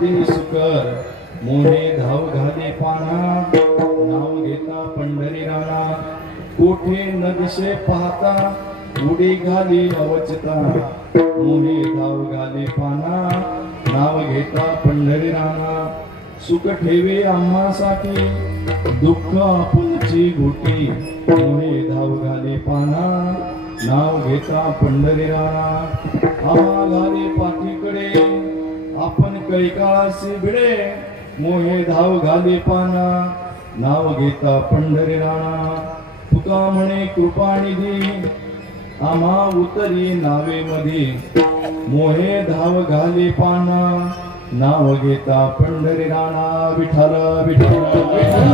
दे सुकर मोहे धाव घाले पाना नाव घेता पंढरी राणा कोठे न दिसे पाहता उडी घाली अवचता मोहे धाव घाले पाना नाव घेता पंढरी राणा सुख ठेवे आम्हासाठी दुःख आपुलची गोटी मोहे धाव घाले पाना नाव घेता पंढरी राणा आम्हा घाले पाठीकडे आपण कैकाळासी भिडे मोहे धाव घाले पाना नाव घेता पंढरी राणा तुका म्हणे कृपानिधी आम्हा उतरी नावे मध्ये मोहे धाव घाले पाना नाव घेता पंढरी राणा विठ्ठल विठ्ठल विठ्ठल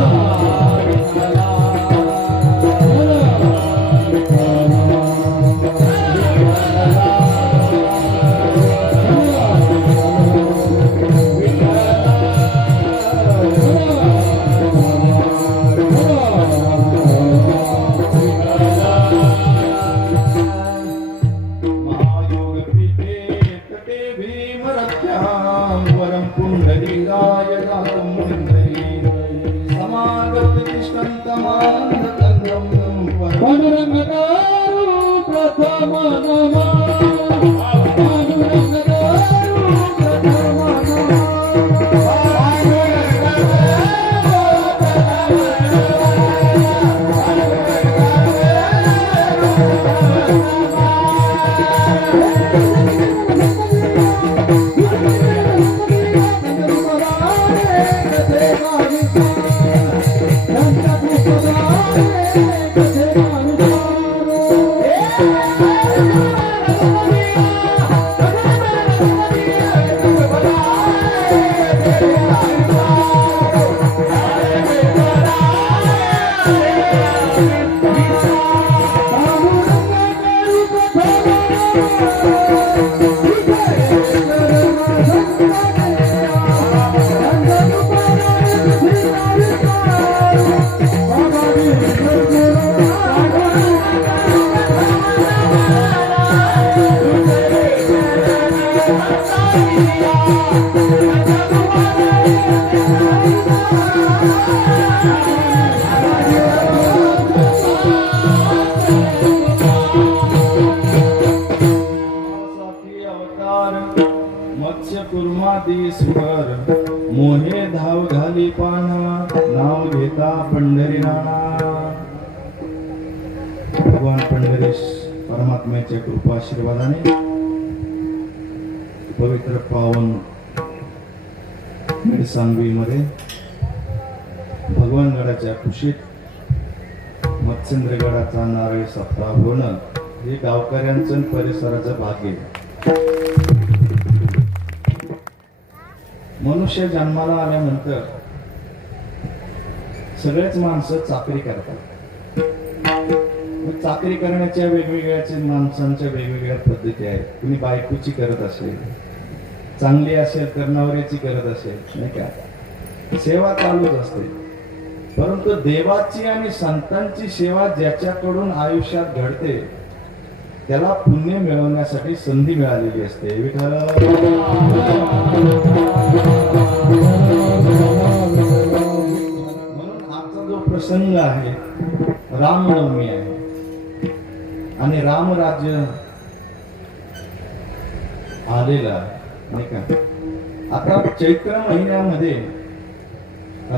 मोहे धाव घाली पाना नाव घेता पंढरी राणा भगवान पंढरीश परमात्म्याच्या कृपा आशीर्वादाने पवित्र पावन सांगवी मध्ये भगवानगडाच्या कुशीत मत्स्येंद्रगडाचा नारळी सप्ताह होणं हे गावकऱ्यांचं आणि परिसराचं भाग्य. मनुष्य जन्माला आल्यानंतर सगळेच माणसं चाकरी करतात. चाकरी करण्याच्या वेगवेगळ्या माणसांच्या वेगवेगळ्या पद्धती आहेत. कुणी बायकोची करत असेल, चांगली असेल तर नवऱ्याची करत असेल, नाही का, सेवा चालूच असते. परंतु देवाची आणि संतांची सेवा ज्याच्याकडून आयुष्यात घडते त्याला पुण्य मिळवण्यासाठी संधी मिळालेली असते. विठ्ठल म्हणून आजचा जो प्रसंग आहे रामनवमी आहे आणि रामराज्य आलेला नाही का. आता चैत्र महिन्यामध्ये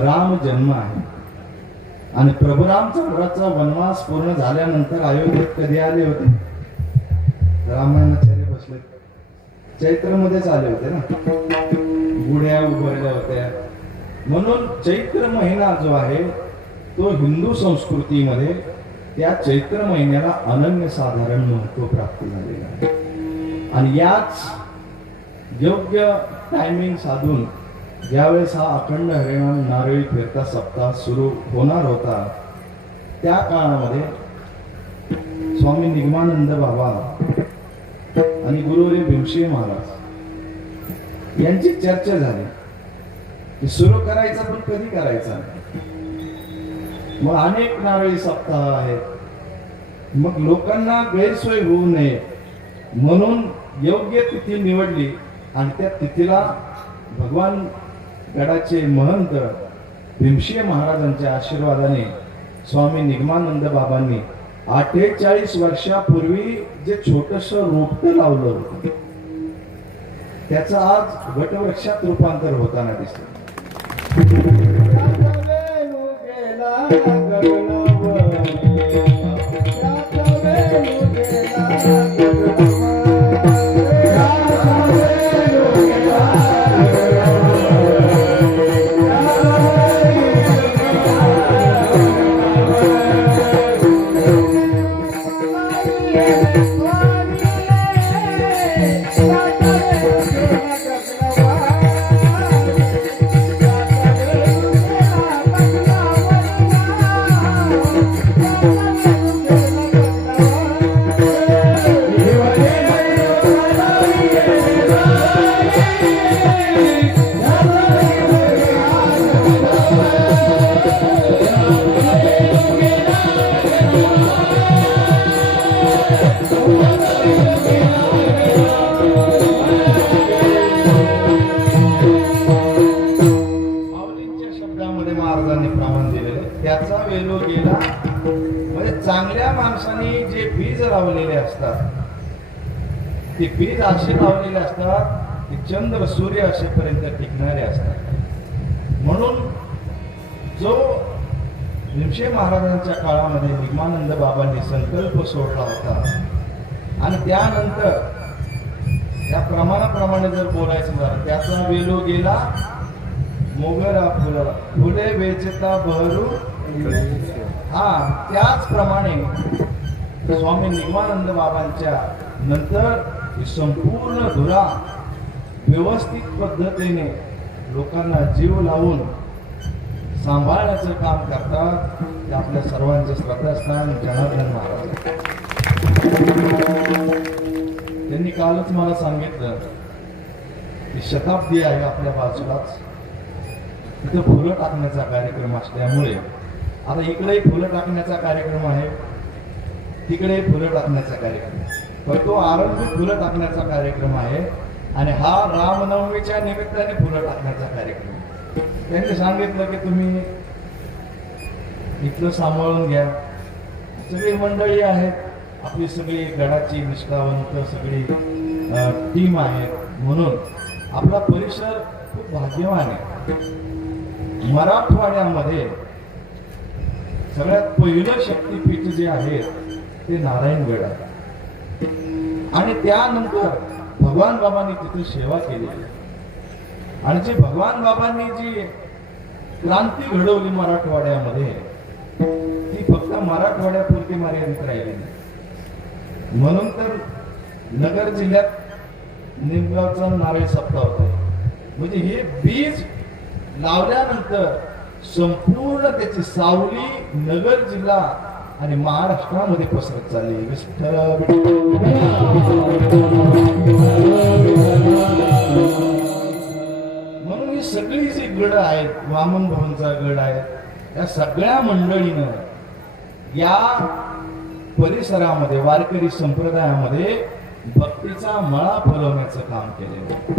राम जन्म आहे आणि प्रभू रामचंद्राचा वनवास पूर्ण झाल्यानंतर अयोध्येत कधी आले होते? रामायणाचार्य बसले चैत्र मध्येच आले होते ना, गुढ्या उभारल्या होत्या. म्हणून चैत्र महिना जो आहे तो हिंदू संस्कृतीमध्ये त्या चैत्र महिन्याला अनन्यसाधारण महत्व प्राप्त झालेलं आहे. आणि याच योग्य टायमिंग साधून ज्यावेळेस हा अखंड हरिनाम नारळी फिरता सप्ताह सुरू होणार होता त्या काळामध्ये स्वामी निगमानंद बाबा आणि गुरुवर्य भीमसेन महाराज यांची चर्चा झाली. सुरू करायचा पण कधी करायचा. मग अनेक नारळी सप्ताह आहेत. मग लोकांना गैरसोय होऊ नये म्हणून योग्य तिथी निवडली आणि त्या तिथीला भगवान गडाचे महंत भीमशे महाराजांच्या आशीर्वादाने स्वामी निगमानंद बाबांनी 48 वर्षापूर्वी जे छोटस रोपट लावलं होतं त्याचं आज वटवृक्षात रूपांतर होताना दिसतं. त्याचा वेलो गेला म्हणजे चांगल्या माणसाने जे बीज लावलेले असतात ते बीज असे लावलेले असतात की चंद्र सूर्य असेपर्यंत टिकणारे असतात. म्हणून जो भीमशे महाराजांच्या काळामध्ये निगमानंद बाबांनी संकल्प सोडला होता आणि त्यानंतर त्या प्रमाणाप्रमाणे जर बोलायचं झालं त्याचा वेलो गेला मोगरा फुला फुले वेचता बहरू. हा त्याचप्रमाणे स्वामी निगमानंद बाबांच्या नंतर संपूर्ण धुरा व्यवस्थित पद्धतीने लोकांना जीव लावून सांभाळण्याचं काम करतात ते आपल्या सर्वांचे श्रद्धास्थान जनार्दन महाराज. त्यांनी कालच मला सांगितलं की शताब्दी आहे आपल्या बाजूलाच तिथं फुलं टाकण्याचा कार्यक्रम असल्यामुळे आता इकडेही फुलं टाकण्याचा कार्यक्रम आहे तिकडे फुलं टाकण्याचा कार्यक्रम पण तो आरंभी फुलं टाकण्याचा कार्यक्रम आहे आणि हा रामनवमीच्या निमित्ताने फुलं टाकण्याचा कार्यक्रम. त्यांनी सांगितलं की तुम्ही इथलं सांभाळून घ्या. सगळी मंडळी आहेत आपली सगळी गडाची निष्ठावंत सगळी टीम आहे म्हणून आपला परिसर खूप भाग्यवान आहे. मराठवाड्यामध्ये सगळ्यात पहिलं शक्तीपीठ जे आहे ते नारायणगड आहे आणि त्यानंतर भगवान बाबांनी तिथे सेवा केली आणि जी भगवान बाबांनी जी क्रांती घडवली मराठवाड्यामध्ये ती फक्त मराठवाड्यापुरती मर्यादित राहिली नाही. म्हणून तर नगर जिल्ह्यात निमगावचा नारळी सप्ताह होता म्हणजे हे बीज लावल्यानंतर संपूर्ण त्याची सावली नगर जिल्हा आणि महाराष्ट्रामध्ये पसरत चालली. म्हणून ही सगळी जी गड आहेत वामन भवनचा गड आहे या सगळ्या मंडळीनं या परिसरामध्ये वारकरी संप्रदायामध्ये भक्तीचा मळा फुलवण्याचं काम केलेलं.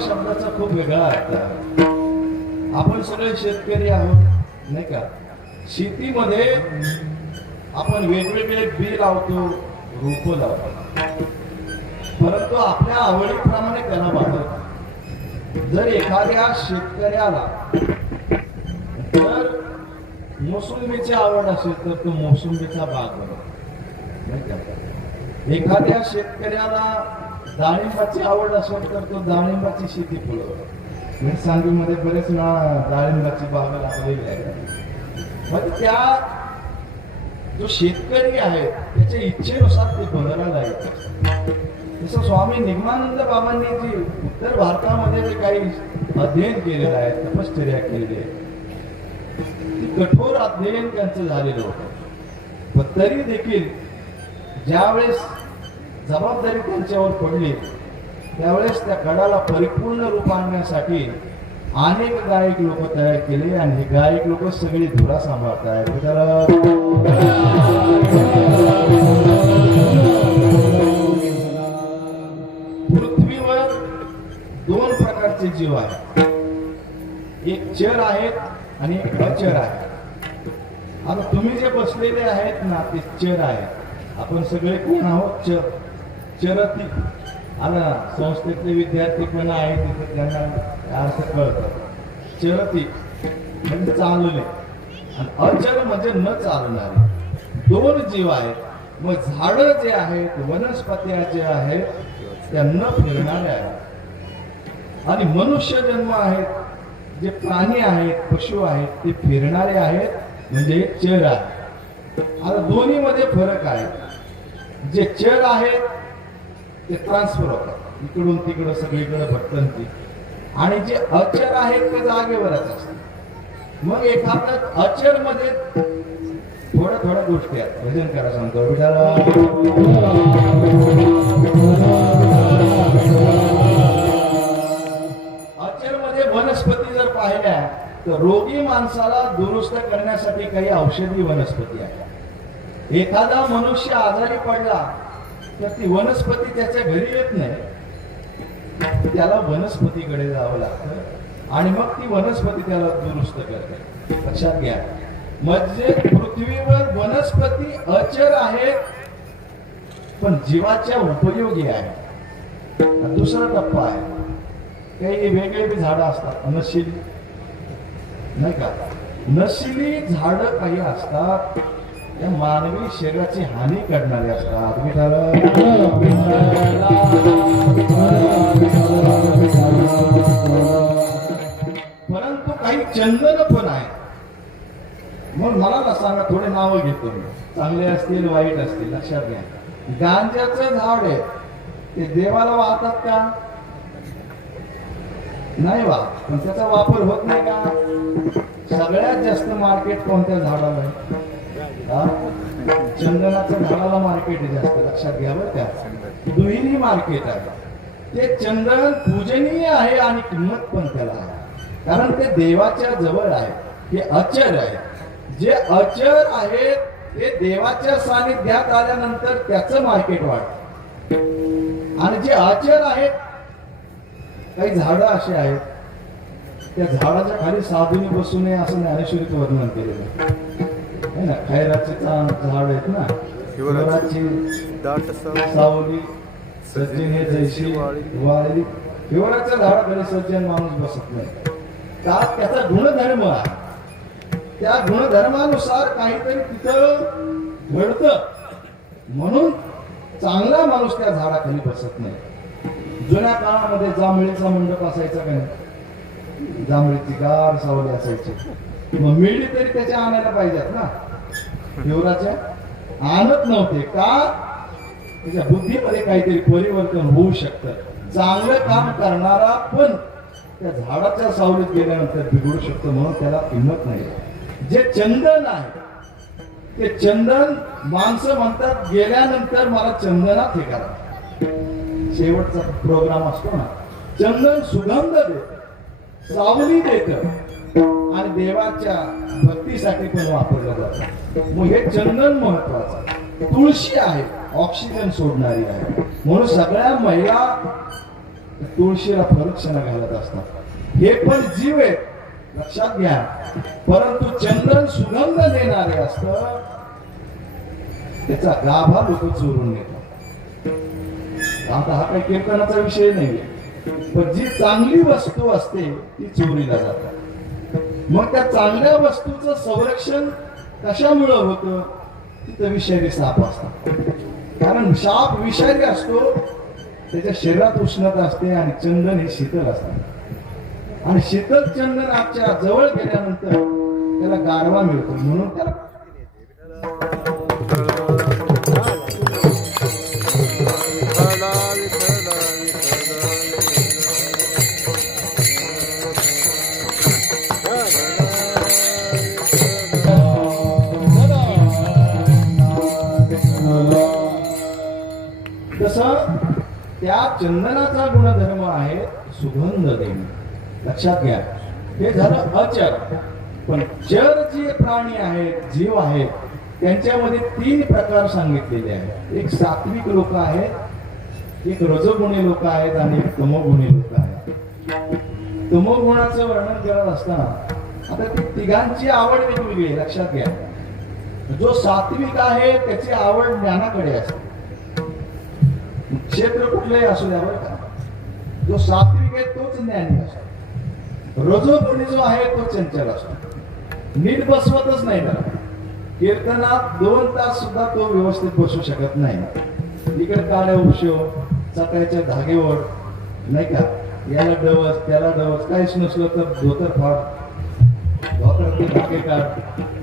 शब्दाचा खूप वेगळा अर्थ आहे. आपण सगळे शेतकरी आहोत नाही का. शेतीमध्ये आपण वेगवेगळे बी लावतो रोप लावतो परंतु आपल्या आवडीप्रमाणे त्याला वाढवतो. जर एखाद्या शेतकऱ्याला जर मोसंबीची आवड असेल तर तो मोसंबीचा बाग बनवतो नाही का. एखाद्या शेतकऱ्याला डाळिंबाची आवड असेल तर तो डाळिंबाची शेती फुलवतो. सांगलीमध्ये बरेच ना डाळिंबाची बाग लागलेली आहे. मग त्या जो शेतकरी आहे त्याच्या इच्छेनुसार ते बहरायला येतात. जसं स्वामी निगमानंद बाबांनी जी उत्तर भारतामध्ये जे काही अध्ययन केलेलं आहे, तपश्चर्या केलेली आहे, ती कठोर अध्ययन त्यांचं झालेलं होतं. पण तरी देखील ज्यावेळेस जबाबदारी त्यांच्यावर पडली त्यावेळेस त्या गडाला परिपूर्ण रूप आणण्यासाठी अनेक गायक लोक तयार केले आणि हे गायक लोक सगळी धुरा सांभाळतायत. त्याला पृथ्वीवर दोन प्रकारचे जीव आहेत, एक चर आहेत आणि एक अचर आहे. आता तुम्ही जे बसलेले आहेत ना ते चर आहेत. आपण सगळे कोण आहोत? चरती. आता संस्थेतले विद्यार्थी पण आहेत तिथे, त्यांना अर्थ कळतात. चरती म्हणजे चालले आणि अचर म्हणजे न चालणारे. दोन जीव आहेत. मग झाडं जे आहेत, वनस्पत्या जे आहेत त्या न फिरणाऱ्या आहेत आणि मनुष्य जन्म आहेत, जे प्राणी आहेत, पशु आहेत ते फिरणारे आहेत म्हणजे चर आहे. आता दोन्ही मध्ये फरक आहे. जे चर आहेत ते ट्रान्सफर होतात, इकडून तिकडं सगळीकडे भटकंती, आणि जे अचर आहेत ते जागेवरच असतात. मग एखाद्या अचर मध्ये थोड्या गोष्टी आहेत. भजन करा सांगतो विठाला. अचर मध्ये वनस्पती जर पाहिल्या तर रोगी माणसाला दुरुस्त करण्यासाठी काही औषधी वनस्पती आहेत. एखादा मनुष्य आजारी पडला तर ती वनस्पती त्याच्या घरी येत नाही, त्याला वनस्पतीकडे जावं लागतं आणि मग ती वनस्पती त्याला दुरुस्त करते. लक्षात घ्या, म्हणजे पृथ्वीवर वनस्पती अचर आहेत पण जीवाच्या उपयोगी आहे. दुसरा टप्पा आहे, काही वेगळे बी झाडं असतात, नशिली नाही का, नशिली झाडं काही असतात त्या मानवी शरीराची हानी करणारे असतात. परंतु काही चंदन पण आहे. मग मला ना सांगा, थोडे नावं घेतो मी, चांगले असतील वाईट असतील. लक्षात घ्या, गांजाचं झाड आहे ते देवाला वाहतात का? नाही वाहत. पण त्याचा वापर होत नाही का? सगळ्यात जास्त मार्केट कोणत्या झाडाला आहे? चंदनाच्या झाडाला मार्केट जास्त. लक्षात घ्या बरं का, दुहेरी मार्केट आहे. ते चंदन पूजनीय आहे आणि किंमत पण त्याला आहे, कारण ते देवाच्या जवळ आहे. हे अचर आहे. जे अचर आहे ते देवाच्या सानिध्यात आल्यानंतर त्याचं मार्केट वाढतं. आणि जे अचर आहेत, काही झाडं असे आहेत त्या झाडाच्या खाली साधूने बसू नये असं ज्ञानेश्वरीचं वर्णन केलेलं आहे ना. खैराचे झाड आहेत ना, सावली सज्जने जैशी वाळली. हिवराच्या झाडाकडे सज्जन माणूस बसत नाही, का? त्याचा गुणधर्म आहे. त्या गुणधर्मानुसार काहीतरी तिथं घडतं, म्हणून चांगला माणूस त्या झाडाखाली बसत नाही. जुन्या काळामध्ये जांभळीचा मंडप असायचा का नाही? जांभळीची गार सावली असायची. मग मेढी तरी त्याच्या आणायला पाहिजेत ना, हिवराच्या आणत नव्हते का? त्याच्या बुद्धीमध्ये काहीतरी परिवर्तन होऊ शकतं. चांगलं काम करणारा पण त्या झाडाच्या सावलीत गेल्यानंतर बिघडू शकतो, म्हणून त्याला किंमत नाही. जे चंदन आहे ते चंदन माणसं म्हणतात गेल्यानंतर मला चंदनात हे करा. शेवटचा प्रोग्राम असतो ना, चंदन सुगंध देत, सावली देत आणि देवाच्या भक्तीसाठी पण वापरलं जातं. मग हे चंदन महत्वाचं. तुळशी आहे, ऑक्सिजन सोडणारी आहे, म्हणून सगळ्या महिला तुळशीला प्रदक्षिणा घालत असतात. हे पण जीव आहे, लक्षात घ्या. परंतु चंदन सुगंध देणारे असतं, त्याचा गाभा लोक चोरून घेतात. आता हा काही कीर्तनाचा विषय नाहीये, पण जी चांगली वस्तू असते ती चोरीला जातात. मग त्या चांगल्या वस्तूचं संरक्षण कशामुळे होतं? तिथं विषारी साप असतात. कारण साप विषारी असतो, त्याच्या शरीरात उष्णता असते आणि चंदन हे शीतल असतात. आणि शीतल चंदन आपल्या जवळ गेल्यानंतर त्याला गारवा मिळतो, म्हणून त्याला विठ्ठला त्या चंदनाचा गुणधर्म आहे सुगंध देणे. लक्षात घ्या, हे झालं अचर. पण चर जे प्राणी आहेत, जीव आहेत, त्यांच्यामध्ये 3 प्रकार सांगितलेले आहेत. एक सात्विक लोक आहेत, एक रजोगुणी लोक आहेत आणि एक तमोगुणी लोक आहेत. तमोगुणाचं वर्णन करत असताना आता ती तिघांची आवड वेगवेगळी आहे. लक्षात घ्या, जो सात्विक आहे त्याची आवड ज्ञानाकडे असते. क्षेत्र कुठलंही असू द्या बरं का, जो सात्विक आहे तोच ज्ञानी असतो. रजोगुणी जो आहे तो चंचल असतो, नीट बसवतच नाही त्याला. कीर्तनात 2 तास सुद्धा तो व्यवस्थित बसू शकत नाही. इकडे काड्या उपशो, चटायच्या धागेवर नाही का, याला डवस त्याला डवस, काहीच नसलं तर धोतर फाड, धोतर ते धागे काढ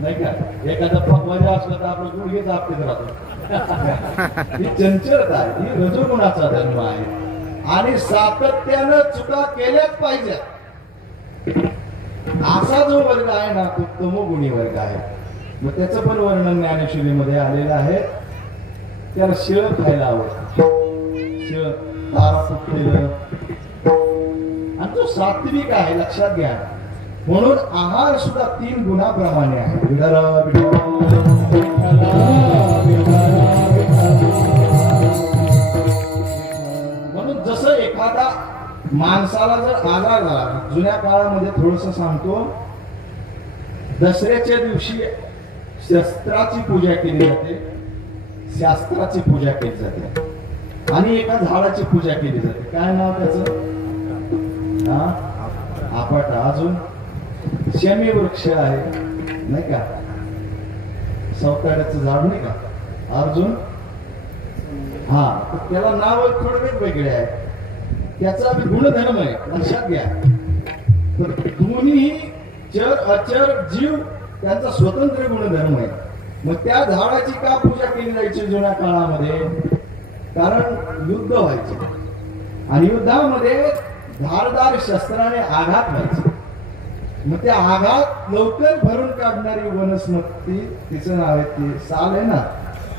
नाही का, एखादा पकवाजा असलं तर आपलं गुडघे दाबतेच राहतो. ही चंचलता आहे, ही रजोगुणाचा धर्म आहे आणि सातत्यानं चुका केल्याच पाहिजे. असा जो वर्ग आहे ना तो तमोगुणी वर्ग आहे. मग त्याचं पण वर्णन ज्ञानेश्वरीमध्ये आलेलं आहे. त्याला शिळ खायला आवडतं, शिळ तारा फुटलेलं. आणि तो सात्विक आहे, लक्षात घ्या. म्हणून आहार सुद्धा 3 गुणाप्रमाणे आहे. म्हणून जसं एखादा माणसाला जर आजार झाला, जुन्या काळामध्ये थोडस सांगतो, दसऱ्याच्या दिवशी शस्त्राची पूजा केली जाते, शास्त्राची पूजा केली जाते आणि एका झाडाची पूजा केली जाते. काय नाव त्याचं? आपाटा. अजून शमी वृक्ष आहे नाही का, सौताड्याचं झाड नाही का, अर्जुन. त्याला नाव थोडे वेगवेगळे आहे, त्याचा गुणधर्म आहे. लक्षात घ्या, तर दोन्ही चर अचर जीव त्यांचा स्वतंत्र गुणधर्म आहे. मग त्या झाडाची का पूजा केली जायची जुन्या काळामध्ये? कारण युद्ध व्हायचे आणि युद्धामध्ये धारदार शस्त्राने आघात व्हायचे. मग ते आघात लवकर भरून काढणारी वनस्पती, तिचं नाव आहे ती साल आहे ना,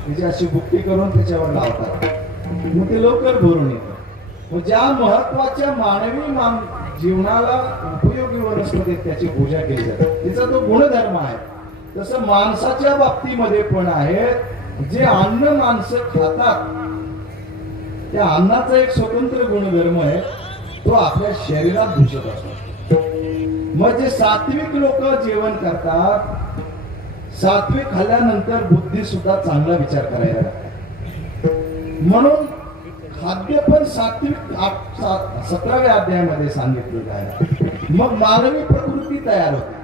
तिची अशी बुट्टी करून त्याच्यावर लावतात, मग ते लवकर भरून येतं. मग ज्या महत्वाच्या मानवी जीवनाला उपयोगी वनस्पती त्याची पूजा केली जाते, तिचा तो गुणधर्म आहे. तसं माणसाच्या बाबतीमध्ये पण आहे, जे अन्न माणसं खातात त्या अन्नाचा एक स्वतंत्र गुणधर्म आहे, तो आपल्या शरीरात घुसत असतो. मग जे सात्विक लोक जेवण करतात, सात्विक खाल्ल्यानंतर बुद्धी सुद्धा चांगला विचार करायला लागते. म्हणून खाद्य पण सात्विक 17व्या अध्यायामध्ये सांगितलेलं आहे. मग मानवी प्रकृती तयार होते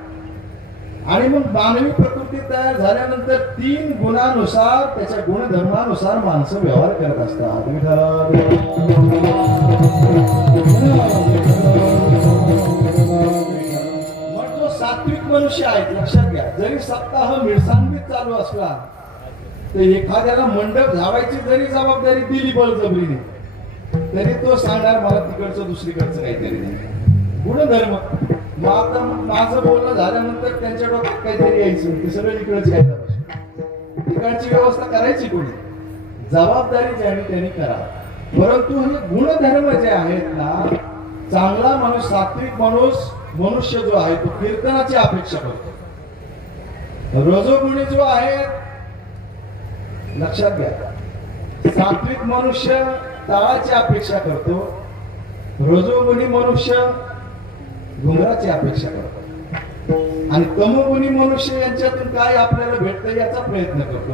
आणि मग मानवी प्रकृती तयार झाल्यानंतर 3 गुणानुसार, त्याच्या गुणधर्मानुसार माणसं व्यवहार करत असतात. मग जो सात्विक मनुष्य आहे, लक्षात घ्या, जरी सप्ताह मिळसांगीत चालू असला तर एखाद्याला मंडप झावायची जरी जबाबदारी दिली बळजबरीने, तरी तो सांगणार मला तिकडचं दुसरीकडचं काहीतरी नाही. गुणधर्म. मग आता माझं बोलणं झाल्यानंतर त्यांच्या डोक्यात काहीतरी यायचं, ते सगळं इकडंच यायला पाहिजे. तिकडची व्यवस्था करायची कोणी? जबाबदारी ज्याने त्यांनी करा. परंतु हे गुणधर्म जे आहेत ना, चांगला माणूस, सात्विक मनुष्य जो आहे तो कीर्तनाची अपेक्षा करतो. रजोगुणी जो आहे, लक्षात घ्या, सात्विक मनुष्य ताळाची अपेक्षा करतो, रजोगुणी मनुष्य घुंगराची अपेक्षा करतो आणि तमोगुणी मनुष्य यांच्यातून काय आपल्याला भेटतं याचा प्रयत्न करतो.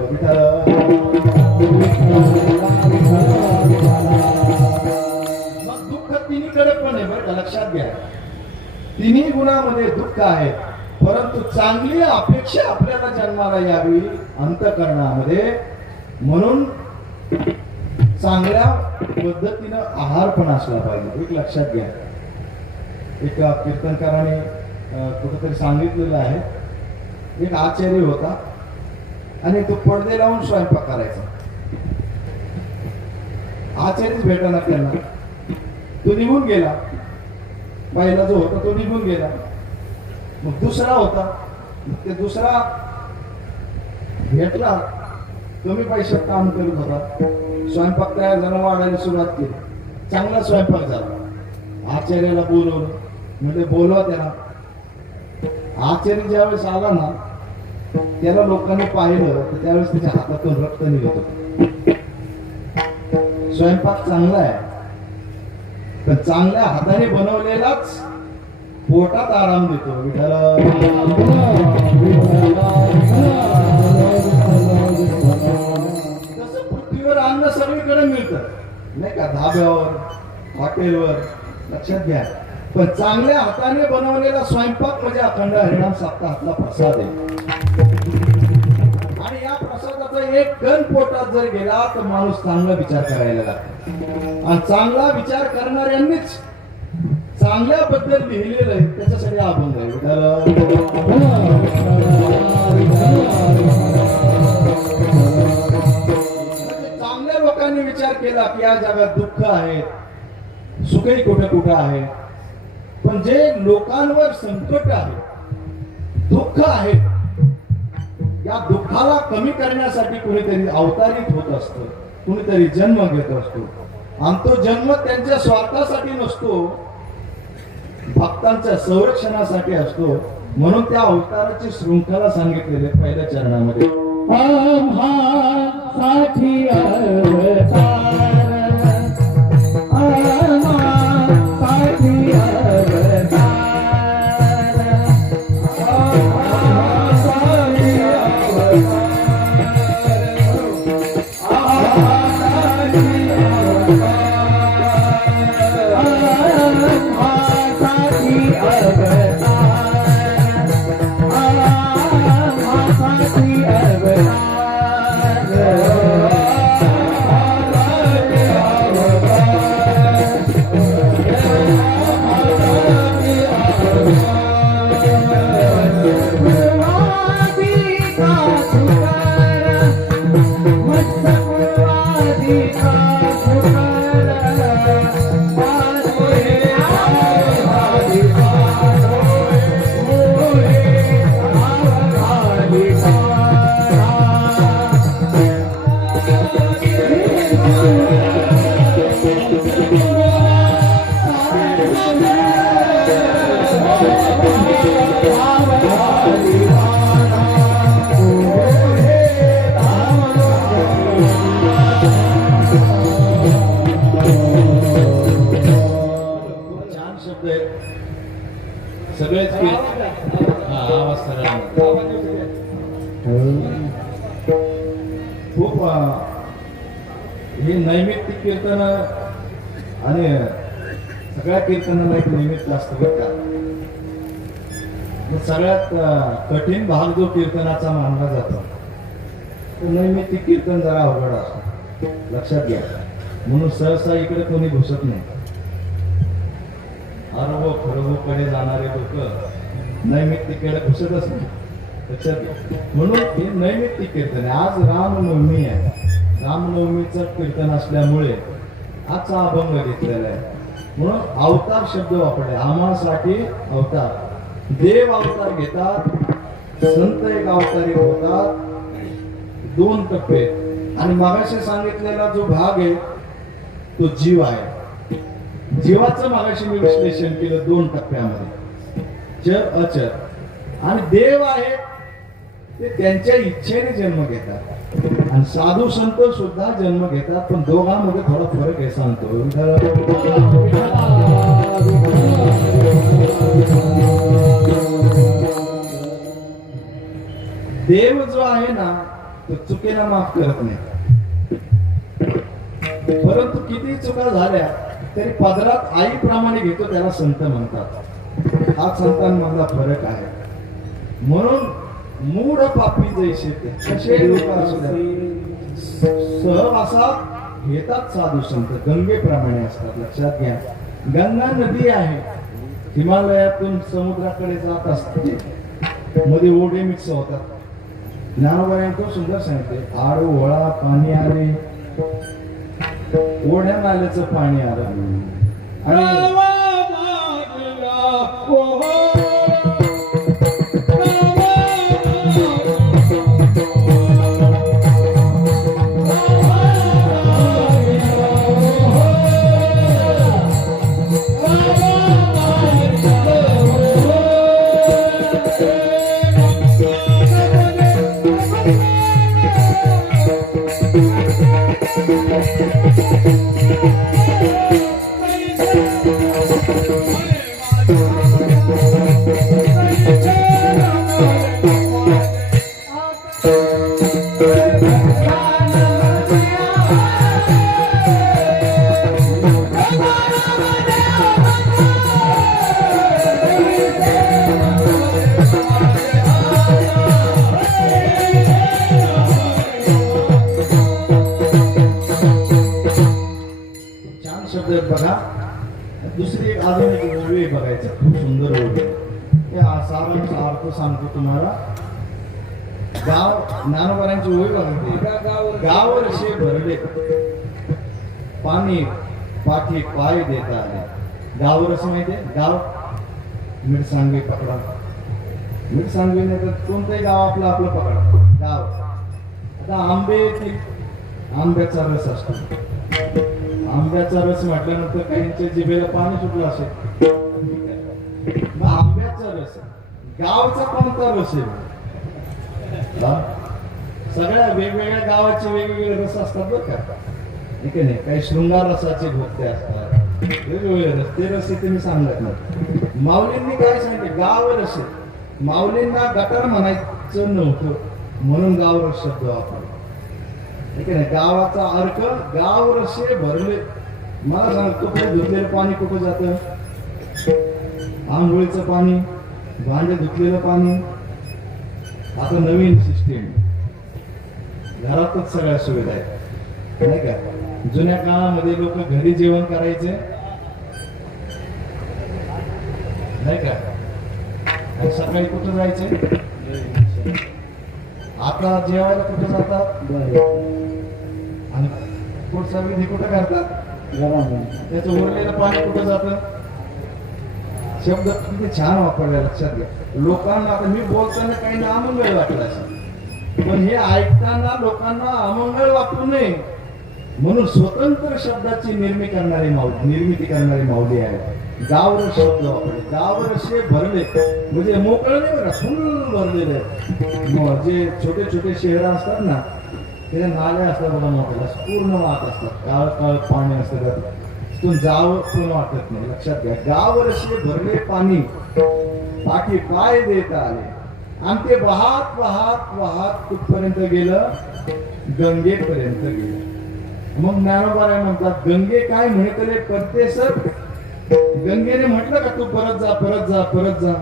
मग दुःख तिन्हीकडे पण आहे बरं का, लक्षात घ्या. तिन्ही गुणामध्ये दुःख आहे, परंतु चांगली अपेक्षा आपल्याला जन्माला यावी अंतःकरणामध्ये. म्हणून चांगल्या पद्धतीनं आहार पण असला पाहिजे. एक लक्षात घ्या, एका कीर्तनकाराने कुठेतरी सांगितलेलं आहे, एक आचार्य होता आणि तो पडदे लावून स्वयंपाक करायचा. आचार्यच भेटला त्यांना, तो निघून गेला. पहिला जो होता तो निघून गेला. मग दुसरा होता, ते दुसरा भेटला, कमी पैशात काम करत होता, स्वयंपाक तयार झाला, वाढायला सुरुवात केली. चांगला स्वयंपाक झाला. आचार्याला बोलवलं, म्हणजे बोलवा त्याला. आचार्य ज्यावेळेस आला ना, त्याला लोकांनी पाहिलं तर त्यावेळेस त्याच्या हातातून रक्त निघत होतं. स्वयंपाक चांगला आहे, पण चांगल्या हाताने बनवलेलाच पोटात आराम देतो. विठाला तसं पृथ्वीवर अन्न सगळीकडे मिळतं नाही का, धाब्यावर, हॉटेलवर, लक्षात घ्या. पण चांगल्या हाताने बनवलेला स्वयंपाक म्हणजे अखंड हरिनाम सप्ताहातला प्रसाद आहे. आणि या प्रसादाचा एक कण पोटात जर गेला तर माणूस चांगला विचार करायला लागतो. आणि चांगला विचार करणाऱ्यांनीच चांगल्याबद्दल लिहिलेलं आहे, त्याच्यासाठी अभंग आहे. चांगल्या लोकांनी विचार केला की या जगात दुःख आहे, सुखही कुठे कुठे आहे, पण जे लोकांवर संकट आहे, दुःख आहे, या दुःखाला कमी करण्यासाठी कुणीतरी अवतारित होत असतो, कुणीतरी जन्म घेत असतो. आणि तो जन्म त्यांच्या स्वार्थासाठी नसतो, भक्तांच्या संरक्षणासाठी असतो. म्हणून त्या अवताराची शृंखला सांगितलेली पहिल्या चरणामध्ये. आम्हासाठी अवतार, आम्हासाठी अवतार, आम्हासाठी सगळेच खूप हे नैमित्तिक कीर्तन आणि सगळ्या कीर्तनाला एक निमित्त असतं बरं का. सगळ्यात कठीण भाग जो कीर्तनाचा मानला जातो तो नैमित्तिक कीर्तन जरा अवघड असतो, लक्षात घ्या. म्हणून सहसा इकडे कोणी घुसत नाही. अरबो खरबोकडे जाणारे लोक नैमित्तिकडे घुसतच नाही, लक्षात घ्या. म्हणून हे नैमित्तिक कीर्तन आहे. आज रामनवमी आहे, रामनवमीचं कीर्तन असल्यामुळे आजचा अभंग घेतलेला आहे. म्हणून अवतार शब्द वापरले. आम्हासाठी अवतार, देव अवतार घेतात, संत एक अवतारी होतात. दोन टप्पे. आणि मागाशी सांगितलेला जो भाग आहे तो जीव आहे. जीवाचं मागाशी मी विश्लेषण केलं दोन टप्प्यामध्ये, चर अचर. आणि देव आहे ते त्यांच्या इच्छेने जन्म घेतात, आणि साधू संत सुद्धा जन्म घेतात. पण दोघांमध्ये थोडा फरक आहे सांगतो. देव जो आहे ना तो चुकीला माफ करत नाही, परंतु किती चुका झाल्या तरी पदरात आईप्रमाणे घेतो, त्याला संत म्हणतात. हा संतांमधला फरक आहे. म्हणून मूढ पापी जैसे ते कसे लोक असू द्या, सहवासात घेतात साधू संत, गंगेप्रमाणे असतात. लक्षात घ्या, गंगा नदी आहे, हिमालयातून समुद्राकडे जात असते, मध्ये ओढे मिक्स होतात. ज्ञानोबाने तो सुंदर सांगते, आडो वळा पाणी आले, ओढ्या नाल्याचं पाणी आलं. आणि बघायचं, खूप सुंदर ओढ आहे. ते सारांचा अर्थ सांगतो तुम्हाला. गाव ज्ञानोबारांची ओळी बघते. गाव रसे भरले पाणी पाठी पाय देता आले. गाव रस माहितीये? गाव मिरसांगे पकडा. मिरसांगे नाही तर कोणतंही गाव आपलं आपलं पकडा. गाव आता आंबे येतील, आंब्याचा रस असतो. आंब्याचा रस म्हटल्यानंतर काहींच्या जिभेला पाणी सुटलं असेल. मग आंब्याचा रस, गावचा कोणता रस आहे? सगळ्या वेगवेगळ्या गावाचे वेगवेगळे रस असतात बरं का. ठीक आहे, नाही काही शृंगार रसाचे भोगते असतात, वेगवेगळे रस. ते रस इथे मी सांगत नाही. माऊलींनी काय सांगितले? गाव रस. माऊलींना गटार म्हणायचं नव्हतं म्हणून गाव रस शब्द वापरला. ठीक आहे, नाही गावाचा अर्थ गाव रसे भरले. मला सांग, कपडे धुतलेलं पाणी कुठं जातं? आंघोळीचं पाणी, भांडे धुतलेलं पाणी. आता नवीन सिस्टीम, घरातच सगळ्या सुविधा आहेत नाही का. जुन्या काळामध्ये लोक घरी जेवण करायचे नाही का, आणि सकाळी कुठं जायचे? आता जेवायला कुठं जातात? आणि पुढचा विधी कुठं करतात? त्याचं उरलेलं पाणी कुठं जातं? शब्द किती छान वापरले, लक्षात घ्या. लोकांना आता मी बोलताना काही अमंगळ वाटलं असं, पण हे ऐकताना लोकांना अमंगळ वाटू नये म्हणून स्वतंत्र शब्दाची निर्मिती करणारी माऊली आहे. गावरस शब्द वापरले. गावरसे भरले म्हणजे मोकळं नाही बघा, फुल भरलेले. जे छोटे छोटे शहर असतात ना, ते नाल्या असतात बघा, मोठ्याला पूर्ण वाहत असतात, काळ काळ पाणी असतं, तिथून जावं पण वाटत नाही. लक्षात घ्या, गावरसे भरले पाणी पाठी पाय देता आले. आणि ते वाहत वाहत वाहत कुठपर्यंत गेलं? गंगेपर्यंत गेलं. मग ज्ञानोबा म्हणतात, गंगे काय म्हणतले परतेसर. गंगेने म्हटलं का तू परत जा परत जा परत जा?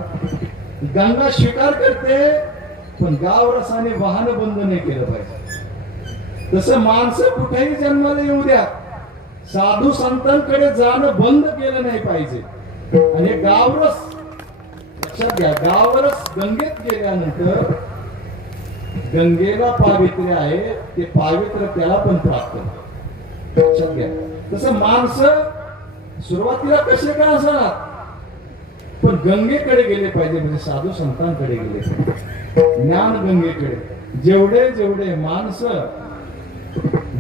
गंगा स्वीकार करते, पण गाव रसाने वाहन बंद नाही केलं पाहिजे. तसं माणसं कुठेही जन्माला येऊ द्या, साधू संतांकडे जाणं बंद केलं नाही पाहिजे. आणि गावरस लक्षात घ्या, गावरस गंगेत गेल्यानंतर गंगेला पावित्र्य आहे, ते पावित्र्य त्याला पण प्राप्त. लक्षात घ्या, तसं माणसं सुरुवातीला कसे का असणार, पण गंगेकडे गेले पाहिजे, म्हणजे साधू संतांकडे गेले पाहिजे, ज्ञान गंगेकडे. जेवढे जेवढे माणसं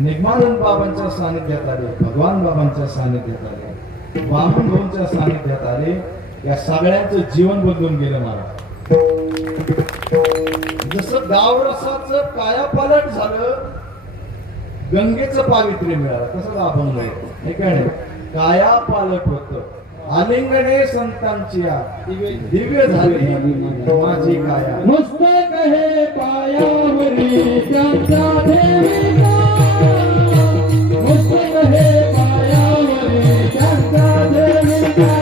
निगमानंद बाबांच्या सानिध्यात आले, भगवान बाबांच्या सानिध्यात आले, वामन भाऊंच्या सानिध्यात आले, या सगळ्यांचं जीवन बदलून गेलं महाराज. जसं गावरसाचं कायापालट झालं, गंगेचं पावित्र्य मिळालं, तसंच अभंग आहे. कायापालट होत, आलिंगने संतांची दिव्य झाली माझी काया. मस्तक हे पायावरी त्यांचा देविका, मस्तक हे पायावरी त्यांचा देविका.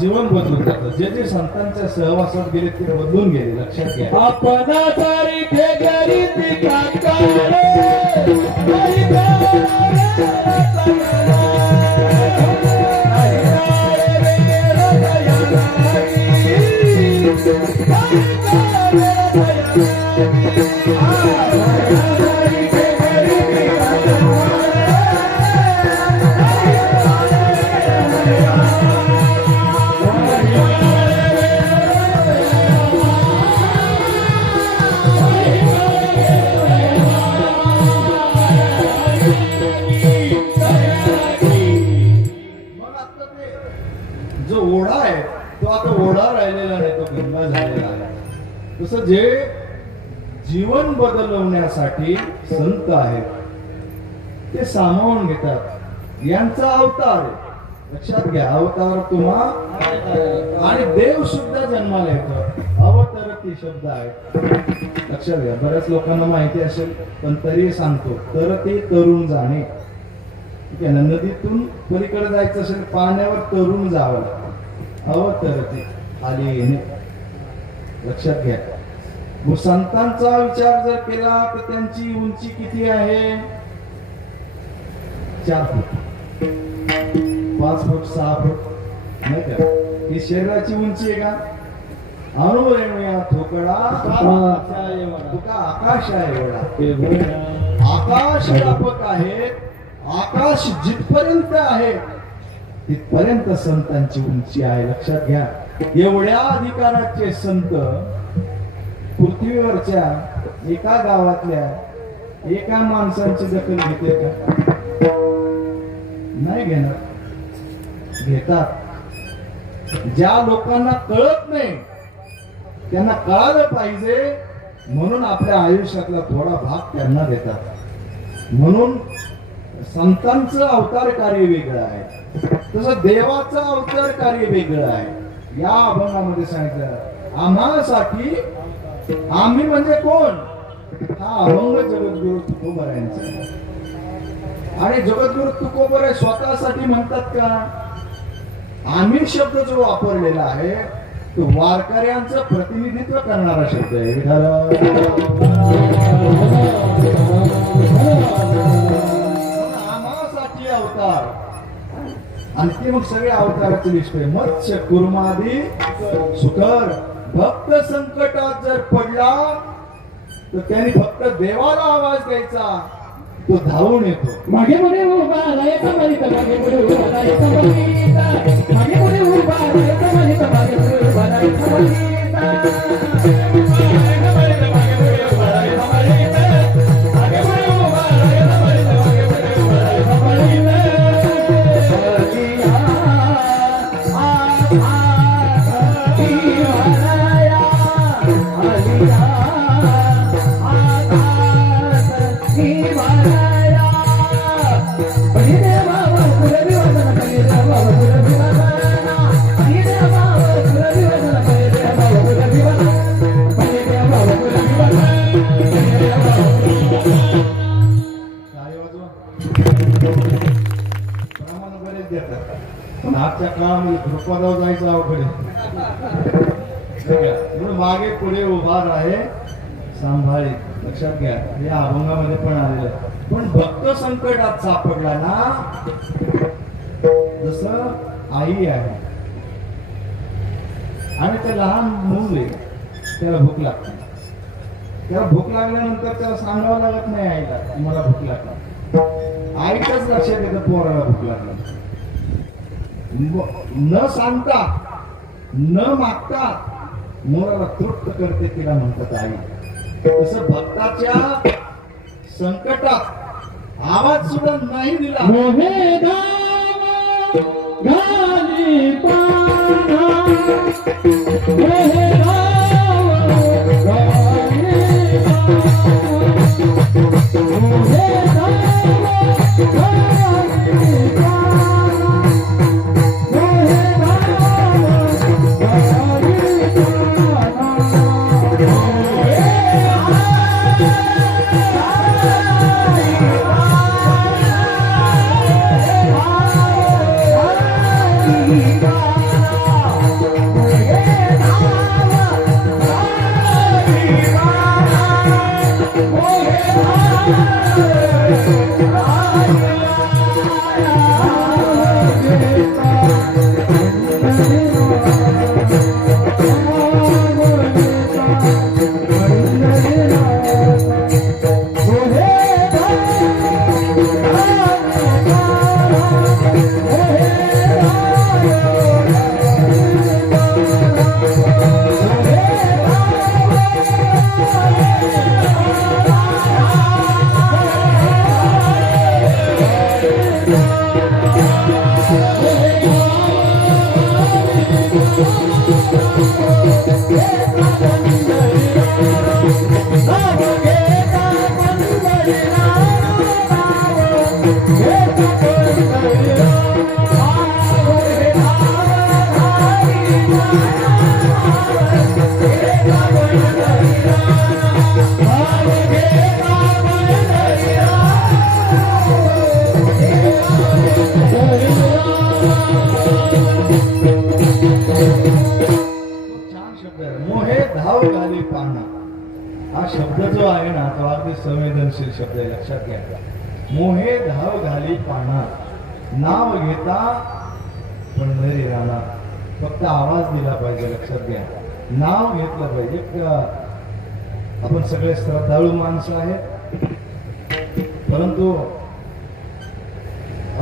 जीवन बदलून जातं. जे जे संतांच्या सहवासात गेले ते बदलून गेले. लक्षात घ्या, अपना सारखे गरीब काकारे तो आता ओढा राहिलेला नाही, तो गंगा झालेला आहे. तसं जे जीवन बदलवण्यासाठी संत आहेत ते सामावून घेतात. यांचा अवतार आहे. लक्षात घ्या, अवतार तुम्हा आणि देव सुद्धा जन्माला येतो. अवतरती शब्द आहे. लक्षात घ्या, बऱ्याच लोकांना माहिती असेल पण तरी सांगतो. तर ते तरुण जाणे. ठीक आहे ना, नदीतून पलीकडे जायचं असेल पाण्यावर तरुण जावं लागतं. अवतरती खाली येणे. लक्षात घ्या. मग संतांचा विचार जर केला तर त्यांची उंची किती आहे? 4 फूट, 5 फूट, 6 फूट नाही का? ही शरीराची उंची आहे का? अनुरेणुया ठोकळा तुका आकाश आहे एवढा. आकाश व्यापक आहे. आकाश जिथपर्यंत आहे तिथपर्यंत संतांची उंची आहे. लक्षात घ्या. एवढ्या अधिकाराचे संत पृथ्वीवरच्या एका गावातल्या एका माणसांची दखल घेते का? नाही घेणार. घेतात. ज्या लोकांना कळत नाही त्यांना कळालं पाहिजे म्हणून आपल्या आयुष्यातला थोडा भाग त्यांना देतात. म्हणून संतांचं अवतार कार्य वेगळं आहे, तसं देवाचं अवतार कार्य वेगळं आहे. या अभंगामध्ये सांगितलं आम्हासाठी. आम्ही म्हणजे कोण? हा अभंग जगद्गुरु तुकोबरायांचा. आणि जगद्गुरु तुकोबराय स्वतःसाठी म्हणतात का? आम्ही शब्द जो वापरलेला आहे तो वारकऱ्यांचं प्रतिनिधित्व करणारा शब्द आहे. आम्हासाठी अवतार. आणि ते मग सगळे अवताराची लिस्ट आहे. मत्स्य कुर्मादी सुकर. भक्त संकटात जर पडला तर त्यांनी फक्त देवाला आवाज द्यायचा, तो धावून येतो. मागे पुढे उभा राहायचा मालिक, मागे पुढे उभा राहायचा मालिक, मागे पुढे उभा राहायचा मालिक, मागे पुढे उभा राहायचा पण आजच्या काळामध्ये ध्रुपदावर जायचं अवघड आहे. मागे पुढे उभा राहे सांभाळी. लक्षात घ्या, या अभंगामध्ये पण आलेलं आहे. पण भक्त संकटात सापडला ना, जसं आई आहे आणि ते लहान मूल आहे, त्याला भूक लागते. त्याला भूक लागल्यानंतर त्याला सांगावं लागत नाही आईला मला भूक लागली. आईच्याच लक्षात येतं पोराला भूक लागली. न सांगता न मागता मोराला तृप्त करते तिला म्हणतात आई. तसं भक्ताच्या संकटात आवाज सुद्धा नाही दिला. मोहे धाव घाली पाना, मोहे धाव घाली पाना, मोहे धाव घाली पाना. धाव घाली पाना, हा शब्द जो आहे ना तो अगदी संवेदनशील शब्द आहे, लक्षात घ्या. मोहे धाव घाली पाना, नाव घेता पंढरी राणा. फक्त आवाज दिला पाहिजे, लक्षात घ्या. नाव घेतलं पाहिजे. आपण सगळे श्रद्धाळू माणसं आहेत, परंतु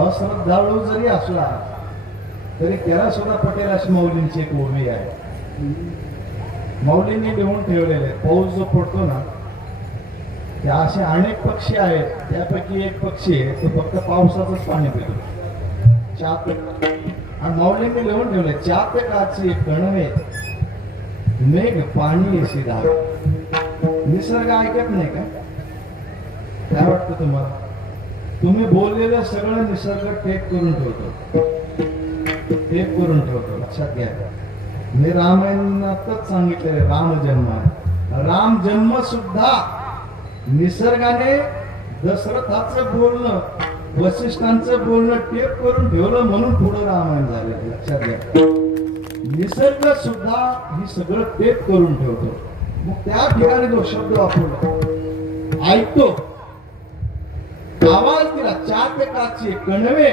अश्रद्धाळू जरी असला तरी त्याला सुद्धा पटेल अशी माऊलींची एक ओवी आहे. माऊलींनी लिहून ठेवलेले पाऊस जो पडतो ना, त्या असे अनेक पक्षी आहेत, त्यापैकी एक पक्षी आहे तो फक्त पावसाचंच पाणी पितो, चातक. आणि माऊलींनी लिहून ठेवले, चातकाची कणवे मेघ पाणी येशी धाव. निसर्ग ऐकत नाही का? काय वाटतं तुम्हाला? तुम्ही बोललेलं सगळं निसर्ग टेप करून ठेवतो, टेप करून ठेवतो, लक्षात घ्या. मी रामायणातच सांगितलेले रामजन्म आहे. रामजन्म सुद्धा निसर्गाने दशरथाचं बोलणं, वसिष्ठांचं बोलणं टेप करून ठेवलं म्हणून पुढं रामायण झालं, लक्षात घ्या. निसर्ग सुद्धा ही सगळं टेप करून ठेवतो. मग त्या ठिकाणी जो शब्द वापरला, ऐकतो, आवाज दिला, चातकाची कणवे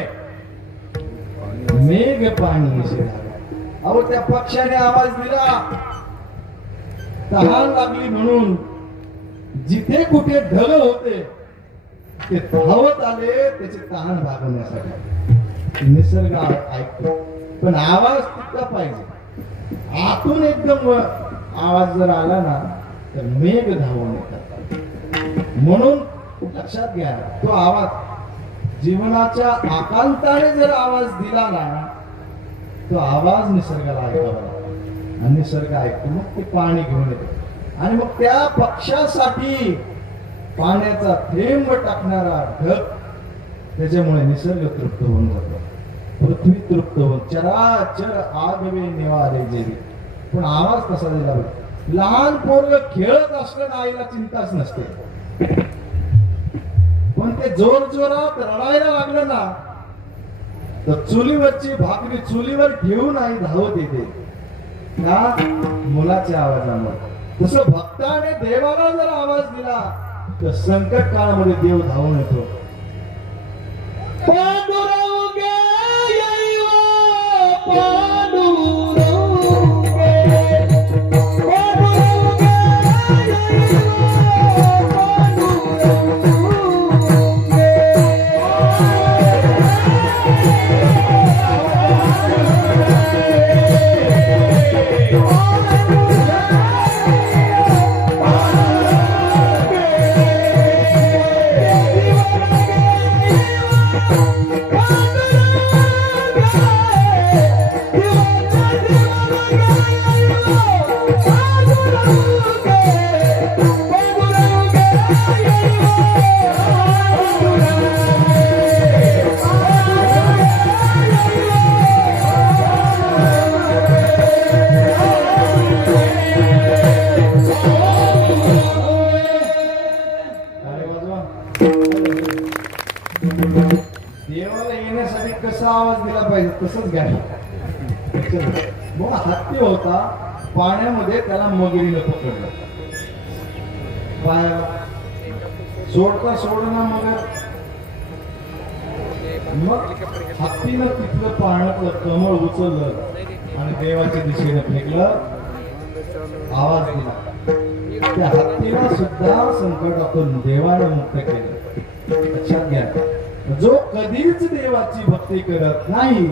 मेघ पाणी येशी धाव. अहो त्या पक्षाने आवाज दिला, तहान लागली म्हणून जिथे कुठे ढग होते ते धावत आले त्याचे तहान भागवण्यासाठी. निसर्ग ऐकतो, पण आवाज तितका पाहिजे. आतून एकदम आवाज जर आला ना तर मेघ धावून येतात. म्हणून लक्षात घ्या, तो आवाज जीवनाच्या आकांताने जर आवाज दिला ना, तो आवाज निसर्गाला ऐकावा आणि निसर्ग ऐकतो, मग ते पाणी घेऊन येतो. आणि मग त्या पक्षासाठी पाण्याचा थेंब टाकणारा ढग, त्याच्यामुळे निसर्ग तृप्त होऊन जातो, पृथ्वी तृप्त होऊन चराचर आगवे निवारे जेवी. पण आवाज कसा दिला पाहिजे? लहान पोरग खेळत असलं ना, आईला चिंताच नसते, पण ते जोर जोरात रडायला लागलं ना तर चुलीवरची भाकरी चुलीवर ठेवून आई धावत येते, त्या मुलाच्या आवाजामुळे. तसं भक्ताने देवाला जर आवाज दिला तर संकट काळामध्ये देव धावून येतो. पांडुरंगे येईव, पांडुरंगे, पांडुरंगे येईव, देवाला येण्यासाठी कसा आवाज दिला पाहिजे तसंच घ्यायला. मग हत्ती होता पाण्यामध्ये, त्याला मगरीनं पकडलं, पायाला सोडता सोडना मग हत्तीनं तिथलं पाण्यातलं कमळ उचललं आणि देवाच्या दिशेने फेकलं, आवाज दिला. त्या हत्तीला सुद्धा संकटातून देवाने मुक्त केलं. लक्षात घ्या, जो कधीच देवाची भक्ती करत नाही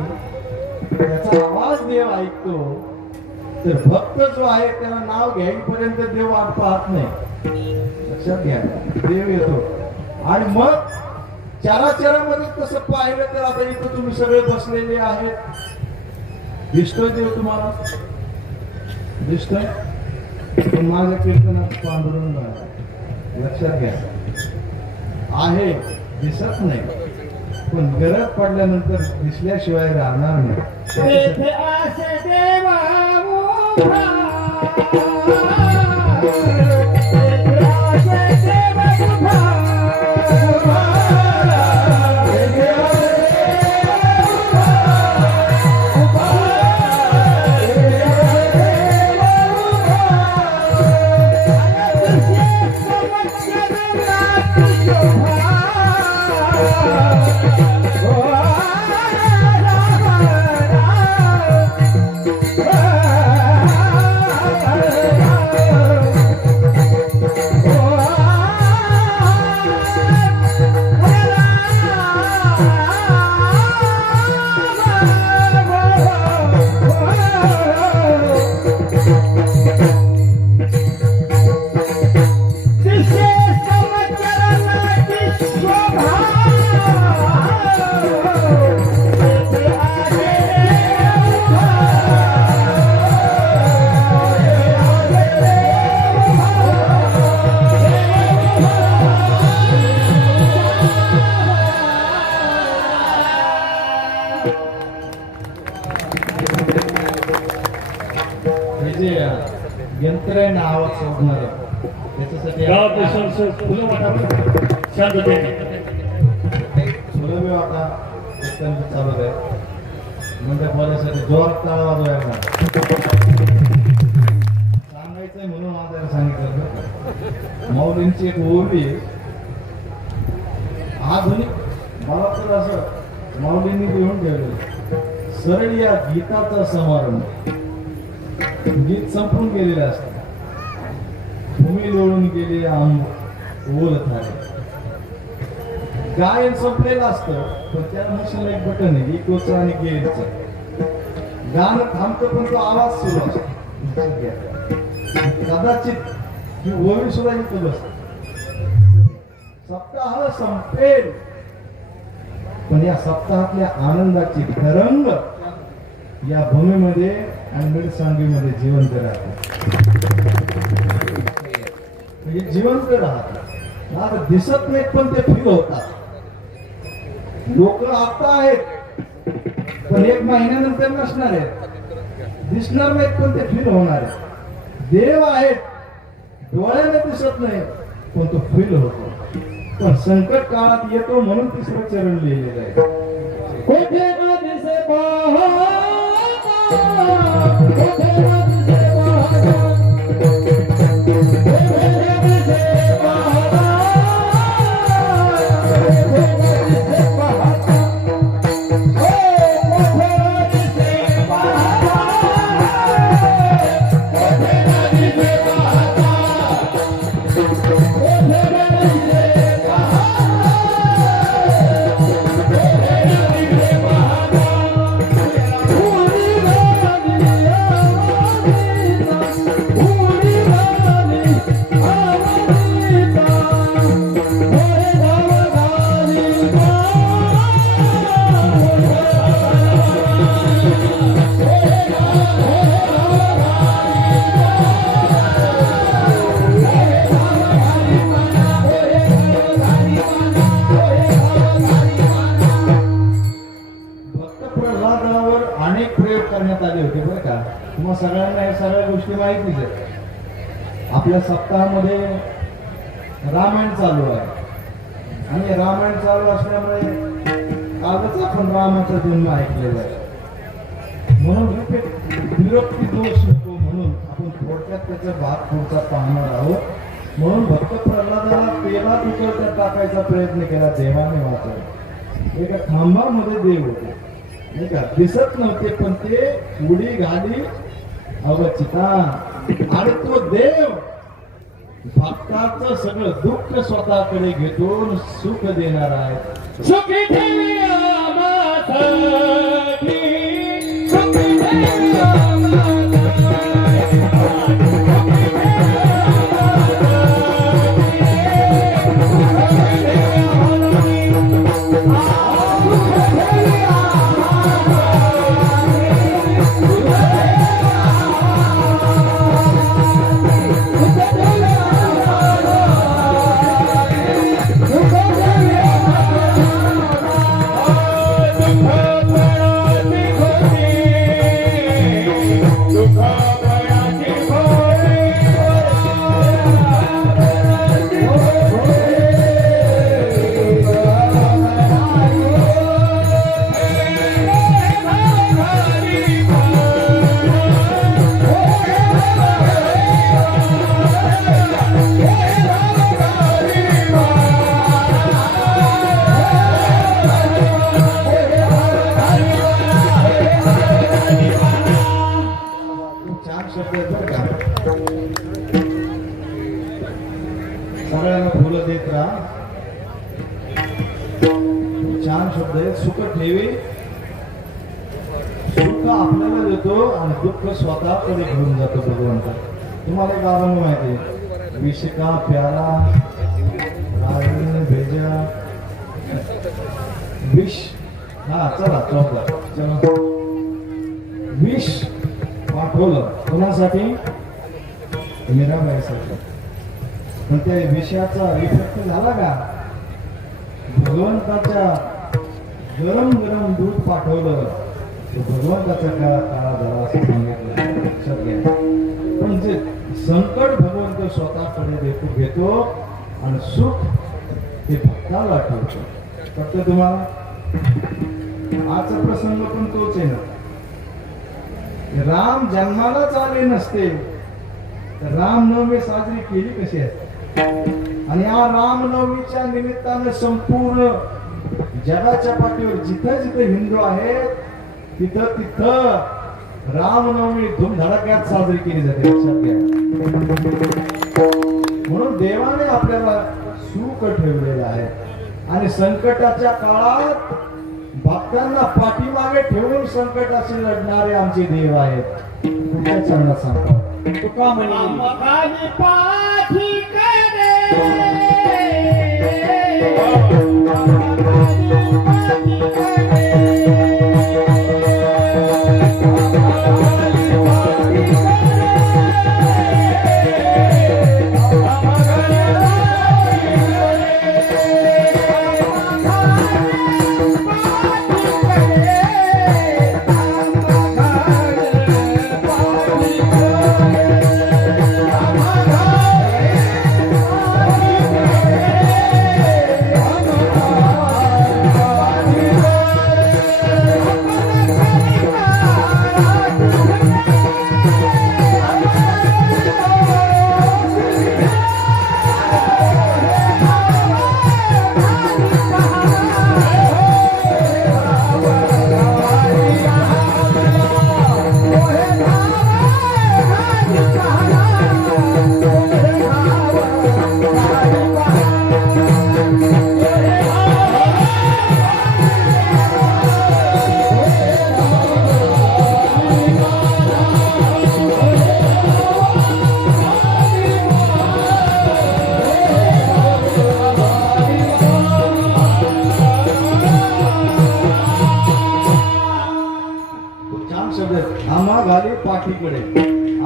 त्याचा आवाज देव ऐकतो, तर भक्त जो आहे त्याला नाव घ्यायपर्यंत देव वाट पाहत नाही. लक्षात घ्या, देव येतो. आणि मग चराचरामध्ये तसं पाहिलं तर आता इथं तुम्ही सगळे बसलेले आहेत, दिसतोय देव तुम्हाला? दिसतोय? पण माझ्या कीर्तनात पांडुरंग आहे, लक्षात घ्या. आहे, दिसत नाही, पण गरज पडल्यानंतर दिसल्याशिवाय राहणार नाही. तेथे आसे देवा उभा, तेथे आसे देवा उभा, तेथे आसे देवा उभा, तेथे आसे देवा उभा, जे यंत्र आहे ना आवाज सोडणार त्याच्यासाठी गावात फुलं वाटावं शांततेने सुलभ आता एकदम चालू आहे म्हणजे बोलायसाठी जोरात टाळा वाजवायला सांगायचंय म्हणून माझ्याला सांगितलं बरं. माऊलींची एक ओवी आधुनिक मला तर असं माऊलींनी घेऊन ठेवलं सरळ या गीताचा समारंभ गीत संपून गेलेलं असतं भूमी लोळून गेले आंब ओलत आहे गायन संपलेलं असतं पण त्या मशीनला एक बटन आहे इकोचं आणि गेअरचं गाणं थांबतं पण तो आवाज सुरू असतो कदाचित ही ओवी सुद्धा इथं बसते सप्ताह संपेल पण या सप्ताहातल्या आनंदाची तरंग या भूमीमध्ये आणि मिडसांगीमध्ये जिवंत राहते म्हणजे जिवंत राहतात आता दिसत नाहीत पण ते फील होतात लोक आता आहेत पण एक महिन्यानंतर नसणार आहेत दिसणार नाहीत पण ते फील होणार आहे देव आहेत डोळ्याने दिसत नाही पण तो फील होतो पण संकट काळात येतो म्हणून तिसरं चरण लिहिलेलं आहे कोठे ना दिसे पाहता, कोठे ना दिसे पाहता, कोठे ना दिसे पाहता, कोठे ना दिसे पाहता, कोठे ना दिसे पाहता, कोठे ना दिसे पाहता, कोठे ना दिसे प्रल्हादावर अनेक प्रयोग करण्यात आले होते बरं का तुम्हाला सगळ्यांना या सगळ्या गोष्टी माहितीच आहेत आपल्या सप्ताहामध्ये रामायण चालू आहे आणि रामायण चालू असल्यामुळे कालच आपण रामाचा जन्म ऐकलेला आहे म्हणून विरक्ती दोष नको म्हणून आपण थोडक्यात त्याचा भाग पुढचा पाहणार आहोत म्हणून भक्त प्रल्हादाला पेला उकळत्यात टाकायचा प्रयत्न केला देवाने वाचवला एका खांबामध्ये देव होते नाही का दिसत नव्हते पण ते उडी घाली अवचिता आणि तो देव भक्ताचं सगळं दुःख स्वतःकडे घेतो सुख देणार आहे सुखी ठेवी आम्हासाठी, सुखी ठेवी आम्हासाठी, चार शब्द आहेत बरं का सगळ्यांना फुलं देत राहा छान शब्द आहेत सुख ठेवी सुख आपल्याला देतो आणि दुःख स्वतःकडे घेऊन जातो भगवंता तुम्हाला एक अभंग माहिती आहे विष का प्याला रावण भेजा विष हा चला चौथा चला विष पाठवलं कोणासाठी मीराबाईसाठी पण त्या विषयाचा इफेक्ट झाला का भगवंताच्या गरम गरम दूध पाठवलं भगवंताचा काळा झाला असं सांगितलं लक्षात घ्या म्हणजे संकट भगवंत स्वतःकडे घेतो आणि सुख ते भक्ताला ठेवतो. फक्त तुम्हाला आजचा प्रसंग पण तोच आहे ना. राम जन्मालाच आले नसते तर रामनवमी साजरी केली कशी असते. आणि या रामनवमीच्या निमित्तानं संपूर्ण जगाच्या पाठीवर जिथं जिथं हिंदू आहेत तिथं तिथं रामनवमी धूमधडाक्यात साजरी केली जाते. लक्षात घ्या. म्हणून देवाने आपल्याला सुख ठेवलेलं आहे आणि संकटाच्या काळात भक्तांना पाठीमागे ठेवून संकटाशी लढणारे आमचे देव आहेत. तुमच्या चरणात सांगतो तुका म्हणे आम्हाखाली पाठी कडे आम्हा घाली पाठीकडे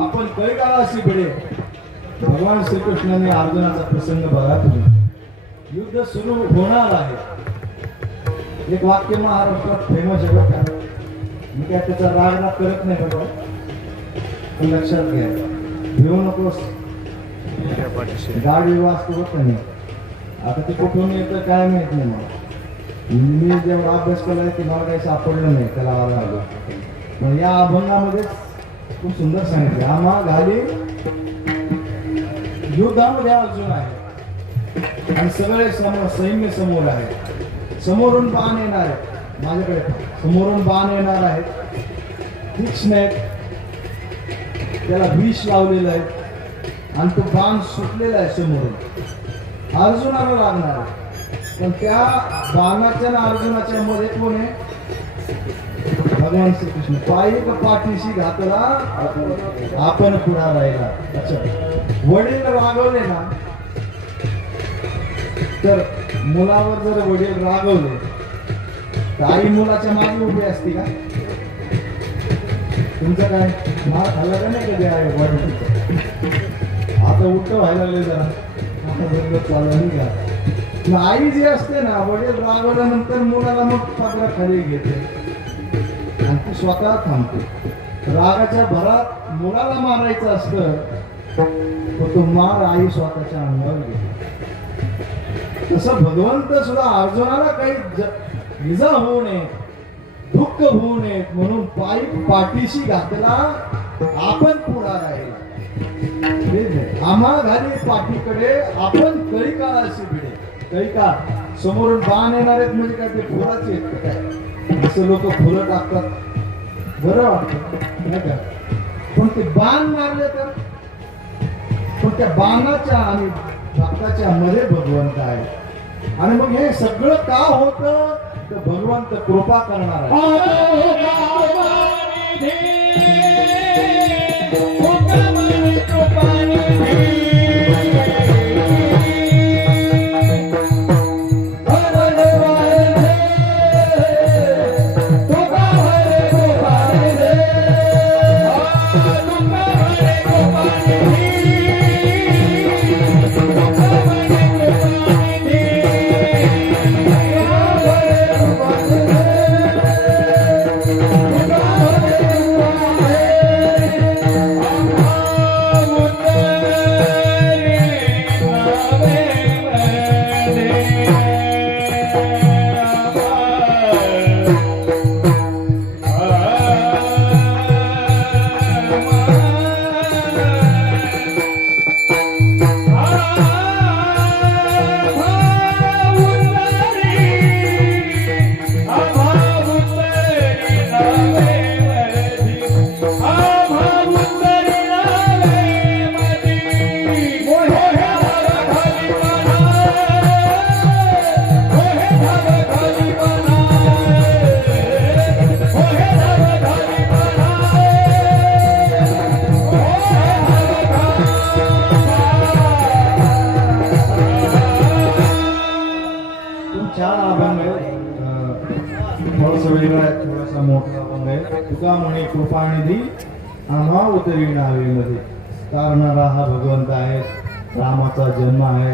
आपण कै काळाशी भिडे. भगवान श्रीकृष्णाने अर्जुनाचा प्रसंग बघा तुम्ही. युद्ध सुरू होणार आहे. एक वाक्य महाराष्ट्रात फेमस आहे बघा. मी काय त्याचा राग करत नाही बघा. पण लक्षात घ्या, घेऊ नकोस गाडी वाचतो होत नाही. आता ते कुठून येतं काय माहित नाही मला. मी जेवढा अभ्यास केलाय ते मला काही सापडलं नाही त्याला आलं. पण या अभंगामध्ये खूप सुंदर सांगितले. आम्हा घाली युद्धामध्ये अर्जुन आहे आणि सगळे समोर सैन्य समोर आहे. समोरून बाण येणार आहे. माझ्याकडे समोरून बाण येणार आहे. तीक्ष्ण आहेत. त्याला विष लावलेलं आहे आणि तो बाण सुटलेला आहे समोरून. अर्जुनाला लागणार आहे. पण त्या बाणाच्या आणि अर्जुनाच्या मध्ये कोण आहे? भगवान श्रीकृष्ण. पायी पाठीशी घातला आपण पुढा राहिला. अच्छा, वडील रागवले ना तर मुलावर जर वडील रागवले तर आई मुलाच्या मागे उभी असते का? तुमचं काय मार खाल्ला का नाही कधी आहे वडील? आता उलट व्हायला लागले जरा. आता बरोबर चालू नाही का? मग आई जी असते ना, वडील रागवल्यानंतर मुलाला मग पकडा खाली घेते आणि ती स्वतः थांबते. रागाच्या भरात मुलाला मारायचं असतं पण तो मार आई स्वतःच्या अंगावर घेते. तसं भगवंत सुद्धा अर्जुनाला काही इजा होऊ नये, दुःख होऊ नये म्हणून पायी पाठीशी घातला आपण पुढा राहिला. आम्हा घाली पाठीकडे आपण कळी काळाशी भिडे. कळी काळ समोरून बाण येणार आहेत म्हणजे काय ते फुलाचे आहेत काय? असं लोक फुलं टाकतात, बरं वाटतं नाही का? पण ते बाण मारले तर पण त्या बाणाच्या आणि भक्ताच्या मध्ये भगवंत आहे. आणि मग हे सगळं का होतं तर भगवंत कृपा करणार आहे. तुका म्हणे कृपानिधी आम्हा उतरी नावेमध्ये. कारणारा हा भगवंत आहे, रामाचा जन्म आहे,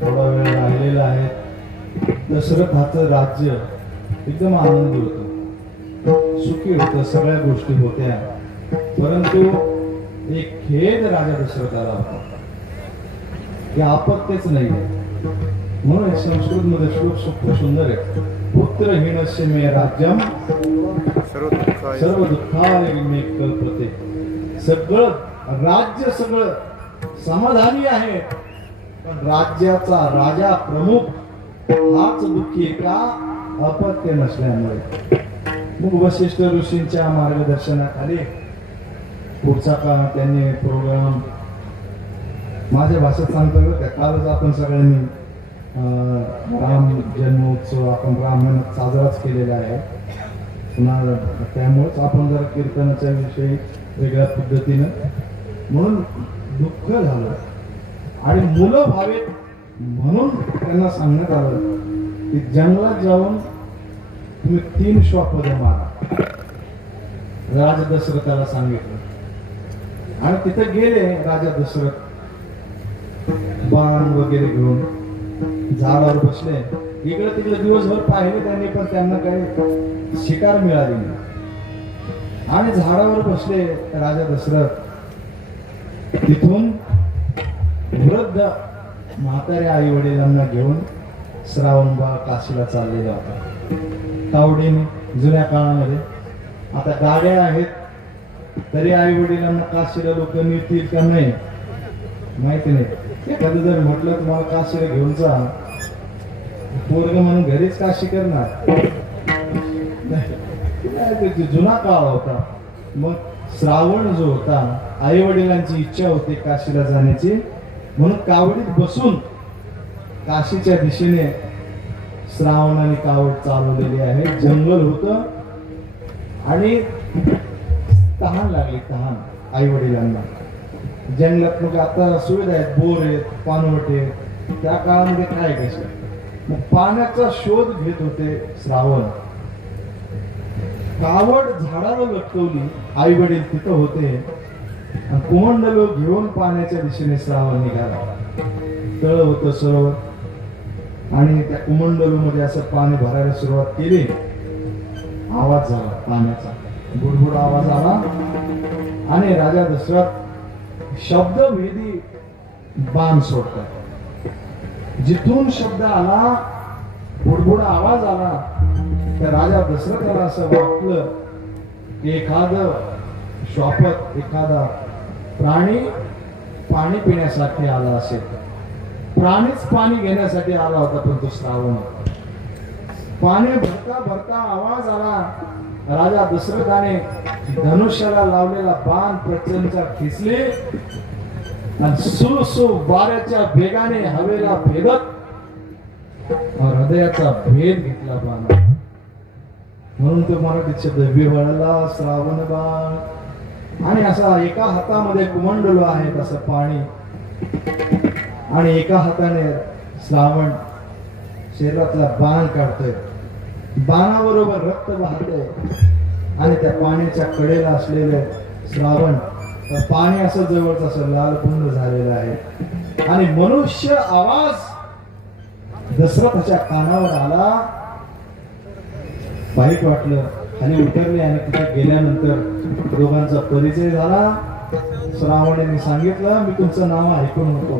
थोडा वेळ राहिलेला आहे. दशरथाचं राज्य एकदम आनंदी होतं, सुखी होतं, सगळ्या गोष्टी होत्या. परंतु एक खेद राजा दशरथाला होता की अपत्यच नाही. म्हणून संस्कृत मध्ये श्लोक खूप सुंदर आहे. पुत्रहीनस्य मे राज्यम सर्व दुःखाय मे कल्पते. सगळं राज्य सगळं समाधानी आहे, पण राज्याचा राजा प्रमुख हाच दुःखी का? अपत्य नसल्यामुळे. मग वशिष्ठ ऋषींच्या मार्गदर्शनाखाली पुढचा काळ त्यांनी प्रोग्राम माझ्या भाषेत सांगतो बरं का. कालच आपण सगळ्यांनी राम जन्मोत्सव आपण रामायणात साजराच केलेला आहे. पुन्हा त्यामुळेच आपण जरा कीर्तनाच्या विषयी वेगळ्या पद्धतीनं म्हणून दुःख झालं आणि मुलं व्हावेत म्हणून त्यांना सांगण्यात आलं की जंगलात जाऊन तुम्ही 3 श्वापदे मारा. राजा दशरथाला सांगितलं आणि तिथे गेले. राजा दशरथ बाण वगैरे घेऊन झाडावर बसले. इकडे तिकडे दिवसभर पाहिले त्यांनी, पण त्यांना काही शिकार मिळाली नाही. आणि झाडावर बसले राजा दशरथ. तिथून वृद्ध म्हाताऱ्या आई वडिलांना घेऊन श्रावणबाळ काशीला चाललेला होता. तावडीने जुन्या काळामध्ये. आता गाड्या आहेत तरी आई वडिलांना काशीला लोक मिळतील का नाही माहिती नाही. एखादं जर म्हटलं तुम्हाला काशीला घेऊन जा, पोरग म्हणून घरीच काशी करणार. जुना काळ होता. मग श्रावण जो होता, आई वडिलांची इच्छा होती काशीला जाण्याची, म्हणून कावडीत बसून काशीच्या दिशेने श्रावणाने कावड चालवलेली आहे. जंगल होतं आणि तहान लागली, तहान आई वडिलांना. जंगलात मग आता सुविधा आहेत, बोर आहेत, पानवट आहेत. त्या काळामध्ये काय कसं, मग पाण्याचा शोध घेत होते श्रावण. कावड झाडाला लटकवली, आई वडील तिथं होते. कुमंडलो घेऊन पाण्याच्या दिशेने श्रावण निघाला. तळ होतं सरोवर आणि त्या कुमंडलो मध्ये असं पाणी भरायला सुरुवात केली. आवाज झाला पाण्याचा, बुडबुड आवाज आला आणि राजा दशरथ शब्दभेदी बाण सोडतात. जिथून शब्द आला, बुडबुड आवाज आला, तर राजा दशरथाला असं वाटलं की एखादं श्वापक, एखादा प्राणी पाणी पिण्यासाठी आला असेल. प्राणीच पाणी घेण्यासाठी आला होता, पण तो श्रावण. पाणी भरता भरता आवाज आला. राजा दशरथाने धनुष्याला लावलेला बाण प्रचंड खेचले आणि सुसु वाऱ्याच्या वेगाने हवेला भेदत हृदयाचा भेद घेतला बाण. म्हणून तो मराठीत शब्द विहळला श्रावण बाण. आणि असा एका हातामध्ये कुमंडलो आहे तसं पाणी आणि एका हाताने श्रावण शरीरातला बाण काढतोय. बाणाबरोबर रक्त वाहतंय आणि त्या पाण्याच्या कडेला असलेले श्रावण पाणी असं जवळच असं लाल पुंड झालेलं आहे. आणि मनुष्य आवाज दशरथाच्या कानावर आला. वाईट वाटलं, खाली उतरले आणि तिथे गेल्यानंतर दोघांचा परिचय झाला. श्रावणाने सांगितलं, मी तुमचं नाव ऐकून होतो,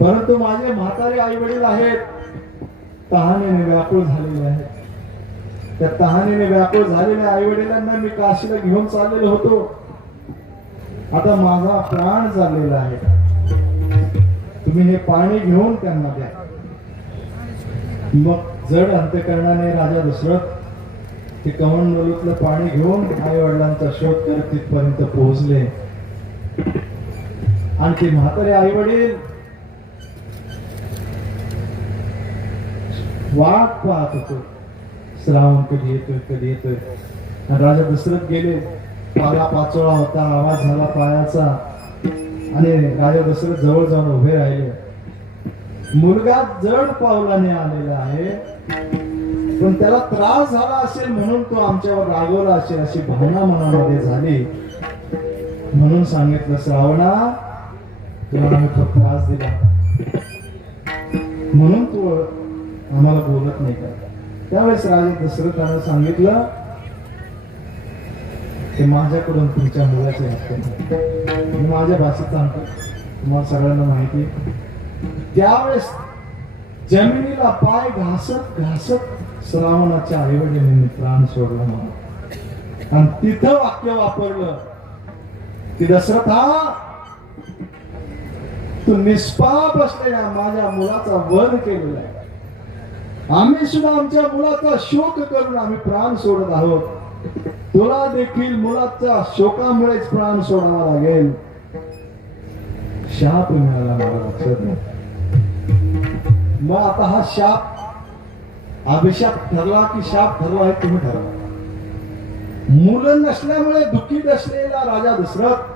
परंतु माझे म्हातारे आई वडील आहेत, तहानेने व्याकुळ झालेले आहेत. त्या तहानेने व्याकुळ झालेल्या आई वडिलांना मी काशीला घेऊन चाललेलो होतो. आता माझा प्राण चाललेला आहे. तुम्ही हे पाणी घेऊन त्यांना द्या. मग जड अंतकरणाने राजा दशरथ ते कमंडलूतलं पाणी घेऊन आई वडिलांचा शोध करत तिथपर्यंत पोहोचले. आणि ते म्हातारे आई वडील वाट पाहत होतो, श्रावण कधी येतोय कधी येतोय. आणि राजा दशरथ गेले. पाला पाचोळा होता, आवाज झाला पायाचा आणि राजा दशरथ जवळ जाऊन उभे राहिले. मुलगा जड पावलाने आलेला आहे. पण त्याला त्रास झाला असेल म्हणून तो आमच्यावर रागवला असेल अशी भावना मनामध्ये झाली. म्हणून सांगितलं, श्रावणा तुला आम्ही खूप त्रास दिला म्हणून तू आम्हाला बोलत नाही का. त्यावेळेस राजा दशरथानं सांगितलं की माझ्याकडून तुमच्या मुलाचे हक्क नाही. मी माझ्या भाषेत सांगतो, तुम्हाला सगळ्यांना माहिती आहे. त्यावेळेस जमिनीला पाय घासत घासत श्रावणाच्या आईवडिलांनी प्राण सोडला मला. आणि तिथं वाक्य वापरलं की दशरथा तू निष्पाप असलेल्या माझ्या मुलाचा वध केलेला आहे. आम्ही सुद्धा आमच्या मुलाचा शोक करून आम्ही प्राण सोडत आहोत. तुला देखील मुलाच्या शोकामुळेच प्राण सोडावा लागेल. शाप मिळाला मला लक्षात नाही. मग आता हा शाप अभिशाप ठरला की शाप ठरला आहे तुम्ही ठरवा. मुलं नसल्यामुळे दुःखीत असलेला राजा दशरथ,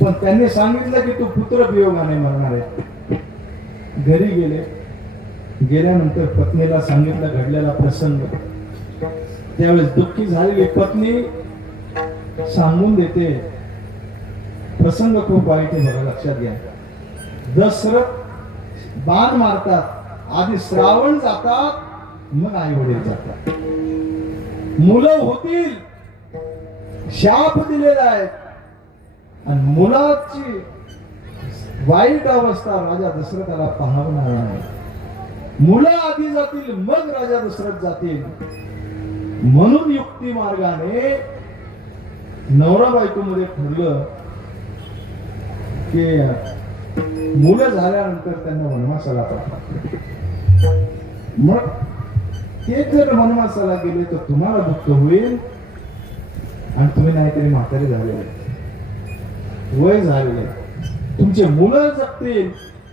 पण त्यांनी सांगितलं की तू पुत्र वियोगाने मरणार आहे. घरी गेले. गेल्यानंतर पत्नीला सांगितलं घडलेला प्रसंग. त्यावेळेस दुःखी झालेली पत्नी सांगून देते, प्रसंग खूप वाईट आहे बघा, लक्षात घ्या. दशरथ बाण मारतात, आधी श्रावण जातात, मग आई वडील जातात. मुलं होतील, शाप दिलेला आहे आणि मुलाची वाईट अवस्था राजा दशरथाला पाहणार नाही. मुलं आधी जातील, मग राजा दशरथ जातील. म्हणून युक्ती मार्गाने नवरा बायको मध्ये ठरलं की मुलं झाल्यानंतर त्यांना वनवासाला पाठवा. मग ते जर वनवासाला गेले तर तुम्हाला दुःख होईल आणि तुम्ही नाहीतरी म्हातारे झालेले, वय झालेले, तुमचे मुलं जगतील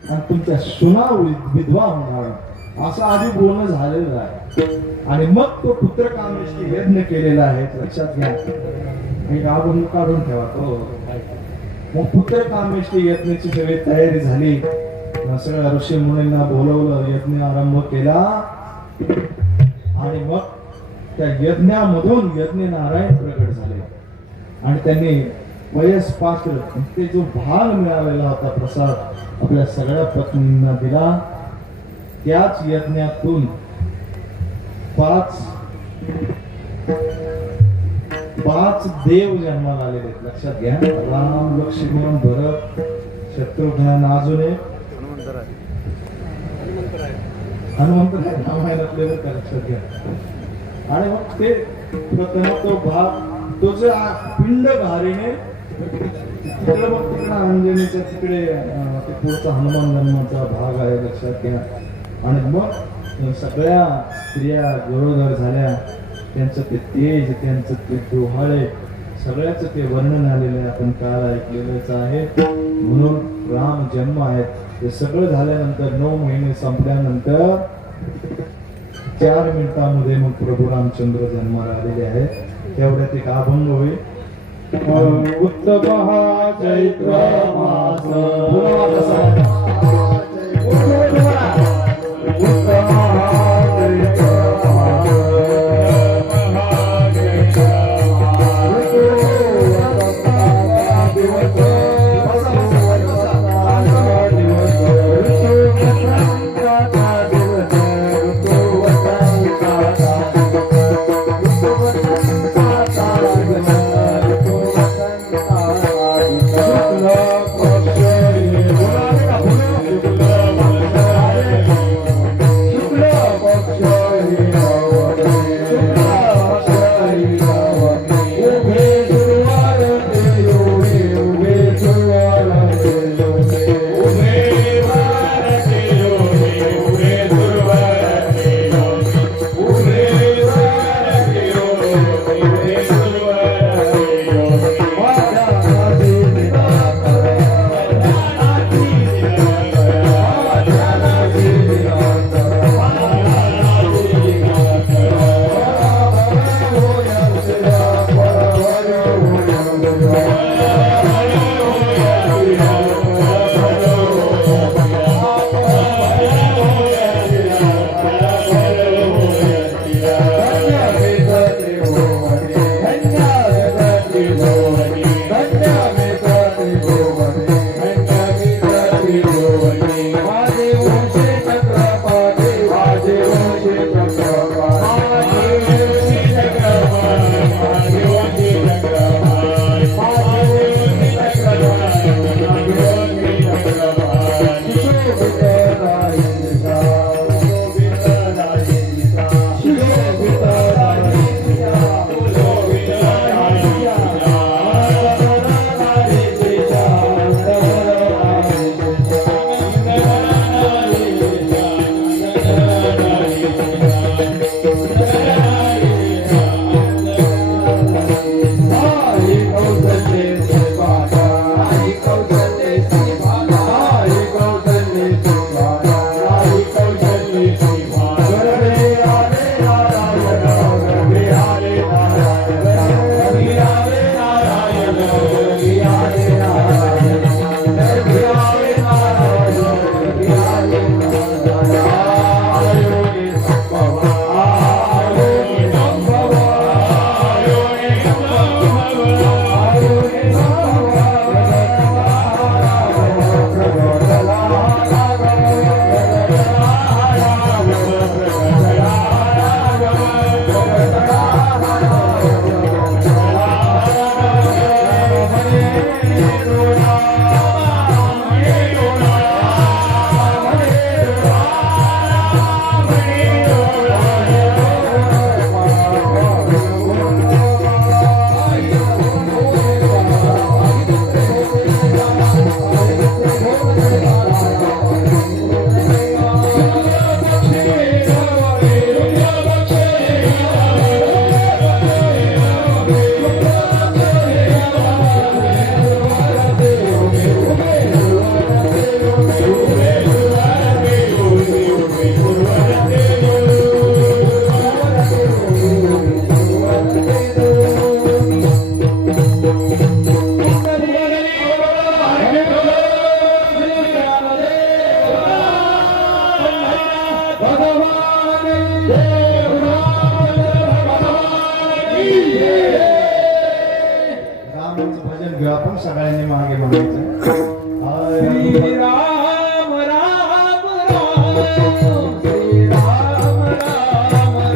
आणि तुमच्या सुना विधवा होणार असं आधी बोलणं झालेलं आहे. आणि मग तो पुत्रकामेष्टी यज्ञ केलेला आहे, लक्षात घ्या. एक आबून काढून ठेवा तो. मग पुत्रकामेष्टी यज्ञाची सगळी तयारी झाली. सगळ्या ऋषी मुनींना बोलवलं, यज्ञ आरंभ केला आणि मग त्या यज्ञामधून यज्ञ नारायण प्रकट झाले आणि त्यांनी वयस्पात्र ते जो भाग मिळालेला होता प्रसाद आपल्या सगळ्या पत्नींना दिला. त्याच यज्ञातून 5 देव जन्माला आलेले आहेत, लक्षात घ्या. राम, लक्ष्मण, भरत, शत्रुघ्न, अजून एक हनुमंत रामायणातले बरं, लक्षात घ्या. आणि मग ते प्रथम तो भाग, तो जो पिंड घारीने तिकडे मग तिकडे अंजनीच्या तिकडे ते पुढचा हनुमान जन्माचा भाग आहे, लक्षात घ्या. आणि मग सगळ्या स्त्रिया गरोदर झाल्या, त्यांचं ते तेज, त्यांचं ते डोहाळे, सगळ्याचं ते वर्णन आलेलं आहे, आपण काल ऐकलेलंच आहे. म्हणून राम जन्म आहेत. ते सगळं झाल्यानंतर 9 महिने संपल्यानंतर 4 मिनिटांमध्ये मग प्रभू रामचंद्र जन्माला आलेले आहेत. तेवढ्यात एक अभंग होईल. उत्तम हा चैत्र मास, शुक्ल मागे म्हणायचं श्री राम राम राम श्री राम राम राम श्री राम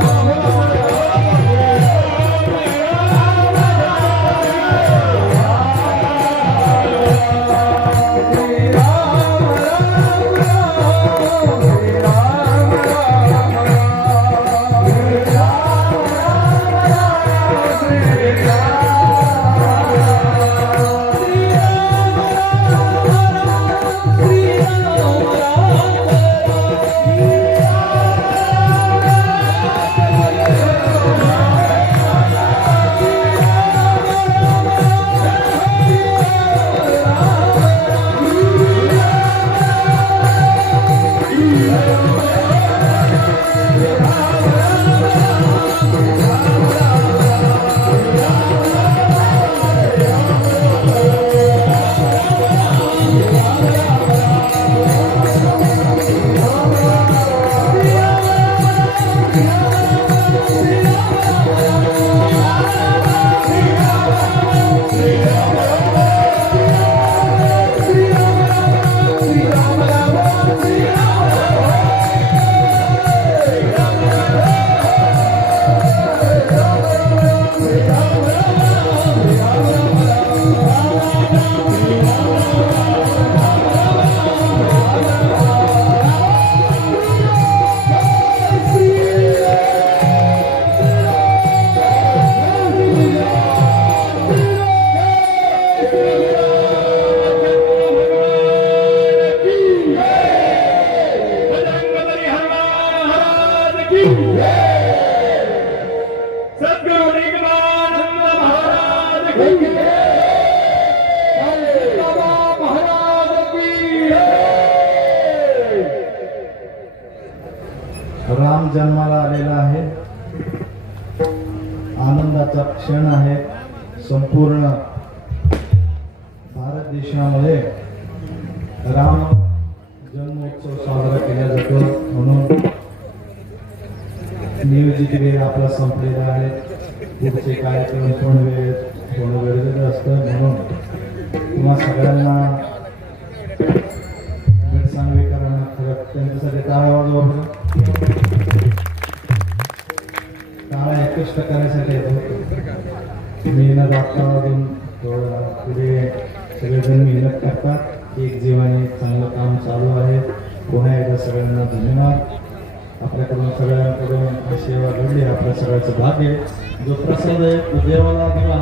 राम राम श्री राम राम राम श्री राम राम श्री सद्गुरु निगमानंद महाराज की बाबा महाराज की राम जन्माला आलेला आहे आनंदाचा क्षण आहे संपूर्ण भारत देशामध्ये राम जन्मोत्सव साजरा केला जातो म्हणून नियोजित वेळ आपला संपलेला आहे पुढचे कार्यक्रम थोडं वेळेचं असतं म्हणून तुम्हा सगळ्यांना सांगवीकरांना खरं त्यांच्यासाठी टाळा वाजवा टाळा एकच करण्यासाठी येतो मेहनत आता वाजून पुढे सगळेजण मेहनत करतात एक जीवाने चांगलं काम चालू आहे पुन्हा एकदा सगळ्यांना धन्यवाद आपल्याकडून सगळ्यांकडून ही सेवा घडली आपल्या सगळ्याचं भाग्य जो प्रसाद आहे तो देवाला दिला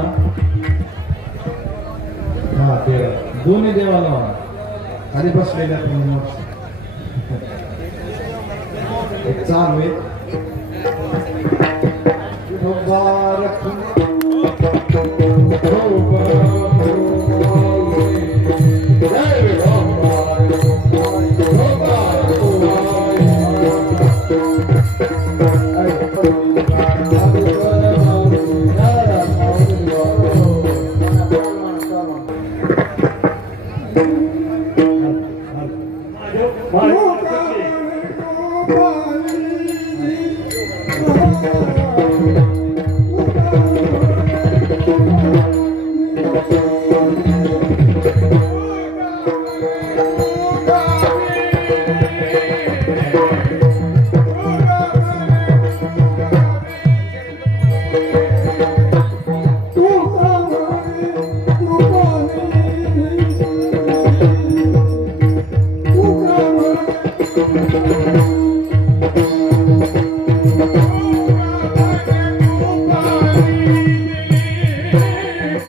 हा देवा दोन्ही देवाला खाली बसलेल्या एक चालू आहे